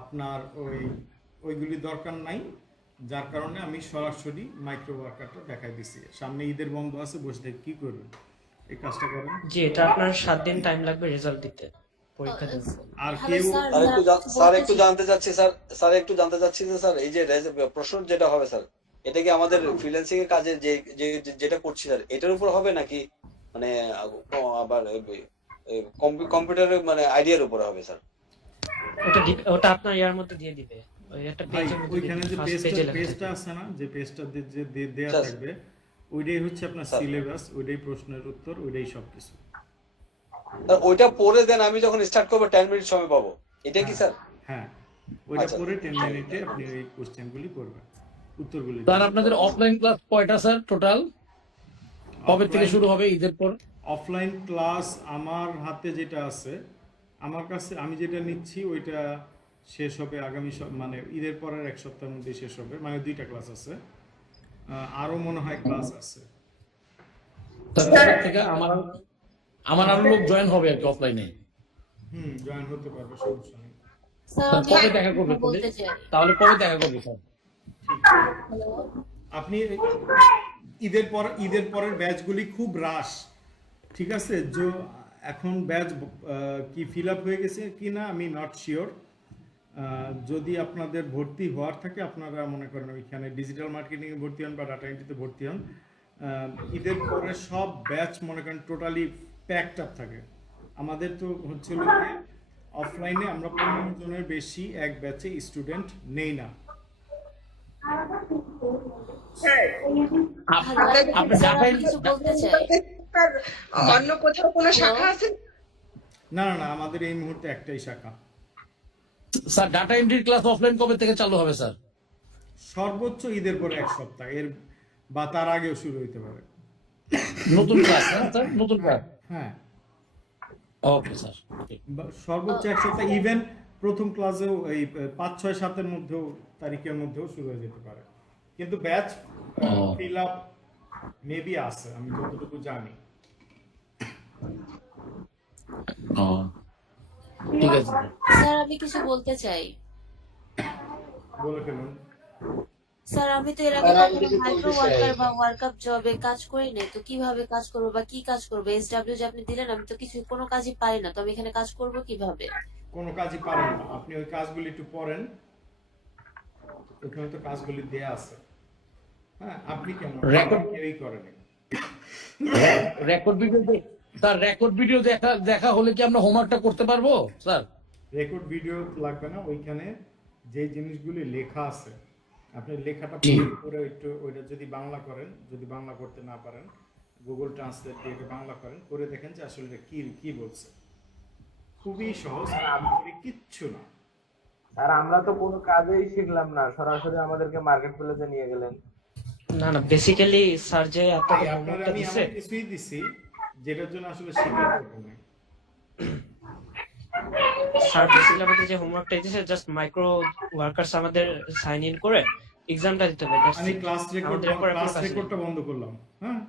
আপনার ওইগুলি দরকার নাই, যার কারণে আমি সরাসরি মাইক্রো ওয়ার্কারটা দেখাই দিছি। সামনে ঈদের বন্ধ আছে, বসে থেকে কি করবেন, এই কাজটা করেন। জি, এটা আপনার 7 দিন টাইম লাগবে রেজাল্ট দিতে, পরীক্ষা দিতে। আর কেউ স্যার একটু জানতে চাচ্ছি যে স্যার এই যে প্রশ্ন যেটা হবে স্যার, এটা কি আমাদের ফ্রিল্যান্সিং এর কাজে যেটা করছি স্যার এটার উপর হবে নাকি মানে আবার কম্পিউটারের মানে আইডিয়ার উপর হবে স্যার? ওটা আপনার ইয়ার মধ্যে দিয়ে দিবে, ওই একটা পেজের মধ্যে। ওইখানে যে পেজটা আছে না, যে পেজটা যে দেয়া থাকবে, ওইটাই হচ্ছে আপনার সিলেবাস, ওইটাই প্রশ্নের উত্তর, ওইটাই সবকিছু। ওইটা পড়ে দেন আমি যখন স্টার্ট করব 10 মিনিট সময় পাবো, এটা কি স্যার? হ্যাঁ, ওইটা পড়ে 10 মিনিটে আপনি এই কোশ্চেনগুলি করবেন, উত্তরগুলি। স্যার আপনাদের অফলাইন ক্লাস কয়টা স্যার টোটাল? কবে থেকে শুরু হবে ঈদের পর? অফলাইন ক্লাস আমার হাতে যেটা আছে, আমার কাছে আমি যেটা নিচ্ছি ওইটা শেষ হবে আগামী মানে ঈদের পরের 1 সপ্তাহের মধ্যে শেষ হবে, মানে 2টা ক্লাস আছে, আরো মনে হয় ক্লাস আছে। থেকে আমার আরো লোক জয়েন হবে আর কি অফলাইনে। জয়েন হতে পারবে, সমস্যা নেই। কবে দেখা করবে তাহলে? কবে দেখা করবে স্যার? আপনি ঈদের পরের ব্যাচগুলি খুব রাশ, ঠিক আছে? এখন ব্যাচ কি ফিল আপ হয়ে গেছে কিনা আমি নট শিওর। যদি আপনাদের ভর্তি হওয়ার থাকে, আপনারা মনে করেন ওইখানে ডিজিটাল মার্কেটিং এ ভর্তি হন বা ডাটা এন্ট্রিতে ভর্তি হন। ঈদের পরে সব ব্যাচ মনে করেন টোটালি প্যাকড আপ থাকে। আমাদের তো হচ্ছিল যে অফলাইনে আমরা 15 জনের বেশি এক ব্যাচে স্টুডেন্ট নেই না। অন্য কোথাও কোনো শাখা আছে? না, আমাদের এই মুহূর্তে একটাই শাখা। Sir data entry class offline কবে থেকে চালু হবে স্যার? সর্বোচ্চ ঈদের পরে 1 সপ্তাহ, এর বা তার আগেও শুরু হইতে পারে। নতুন ক্লাস স্যার? নতুন ক্লাস? হ্যাঁ, ওকে স্যার। সর্বোচ্চ 1 সপ্তাহ, ইভেন প্রথম ক্লাসেও এই 5, 6, 7 মধ্যেও তারিখের মধ্যেও শুরু হয়ে যেতে পারে, কিন্তু ব্যাচ ফিল আপ মেবি আছে, আমি যতটুকু জানি। ঠিক আছে স্যার, আমি কিছু বলতে চাই। বলে ফেলুন। স্যার, আমি তো এর আগে কখনো মাইক্রো ওয়ার্কার বা ওয়ার্কআপ জবে কাজ করি নাই, তো কিভাবে কাজ করবো বা কি কাজ করবো? SW যে আপনি দিলেন, আমি তো কোনো কাজই পারি না, তো আমি এখানে কাজ করবো কিভাবে? কোনো কাজই পারেন না আপনি, ওই কাজগুলি একটু পড়েন, ওখানে তো কাজগুলি দেয়া আছে। হ্যাঁ, আপনি কেন কেউই করেন record video? Sir record video দেখা হলে কি আমরা হোমওয়ার্কটা করতে পারবো স্যার? রেকর্ড ভিডিও লাগবে না, ওইখানে যে জিনিসগুলি লেখা আছে আপনি লেখাটা পড়ে একটু ওইটা যদি বাংলা করেন, যদি বাংলা করতে না পারেন গুগল ট্রান্সলেট দিয়ে বাংলা করেন, করে দেখেন যে আসলে কি বলছে। খুবই সহজ, কিচ্ছু না। আর আমরা তো কোনো কাজেই শিখলাম না, সরাসরি আমাদেরকে মার্কেট প্লেসে নিয়ে গেলেন। না, বেসিক্যালি স্যার যে আপনাকে হোমওয়ার্কটা দিয়েছে, আমি কিছুই দিছি যেটার জন্য আসলে শিখার দরকার নেই। স্যার বেসিক্যালি আমাদের যে হোমওয়ার্কটা দিয়েছে, জাস্ট মাইক্রো ওয়ার্কারস আমাদের সাইন ইন করে এক্সামটা দিতে হবে, that's আমি it। ক্লাস আমাদের এরপর এখনো কাজ নেই। রেকর্ডটা বন্ধ করলাম, হ্যাঁ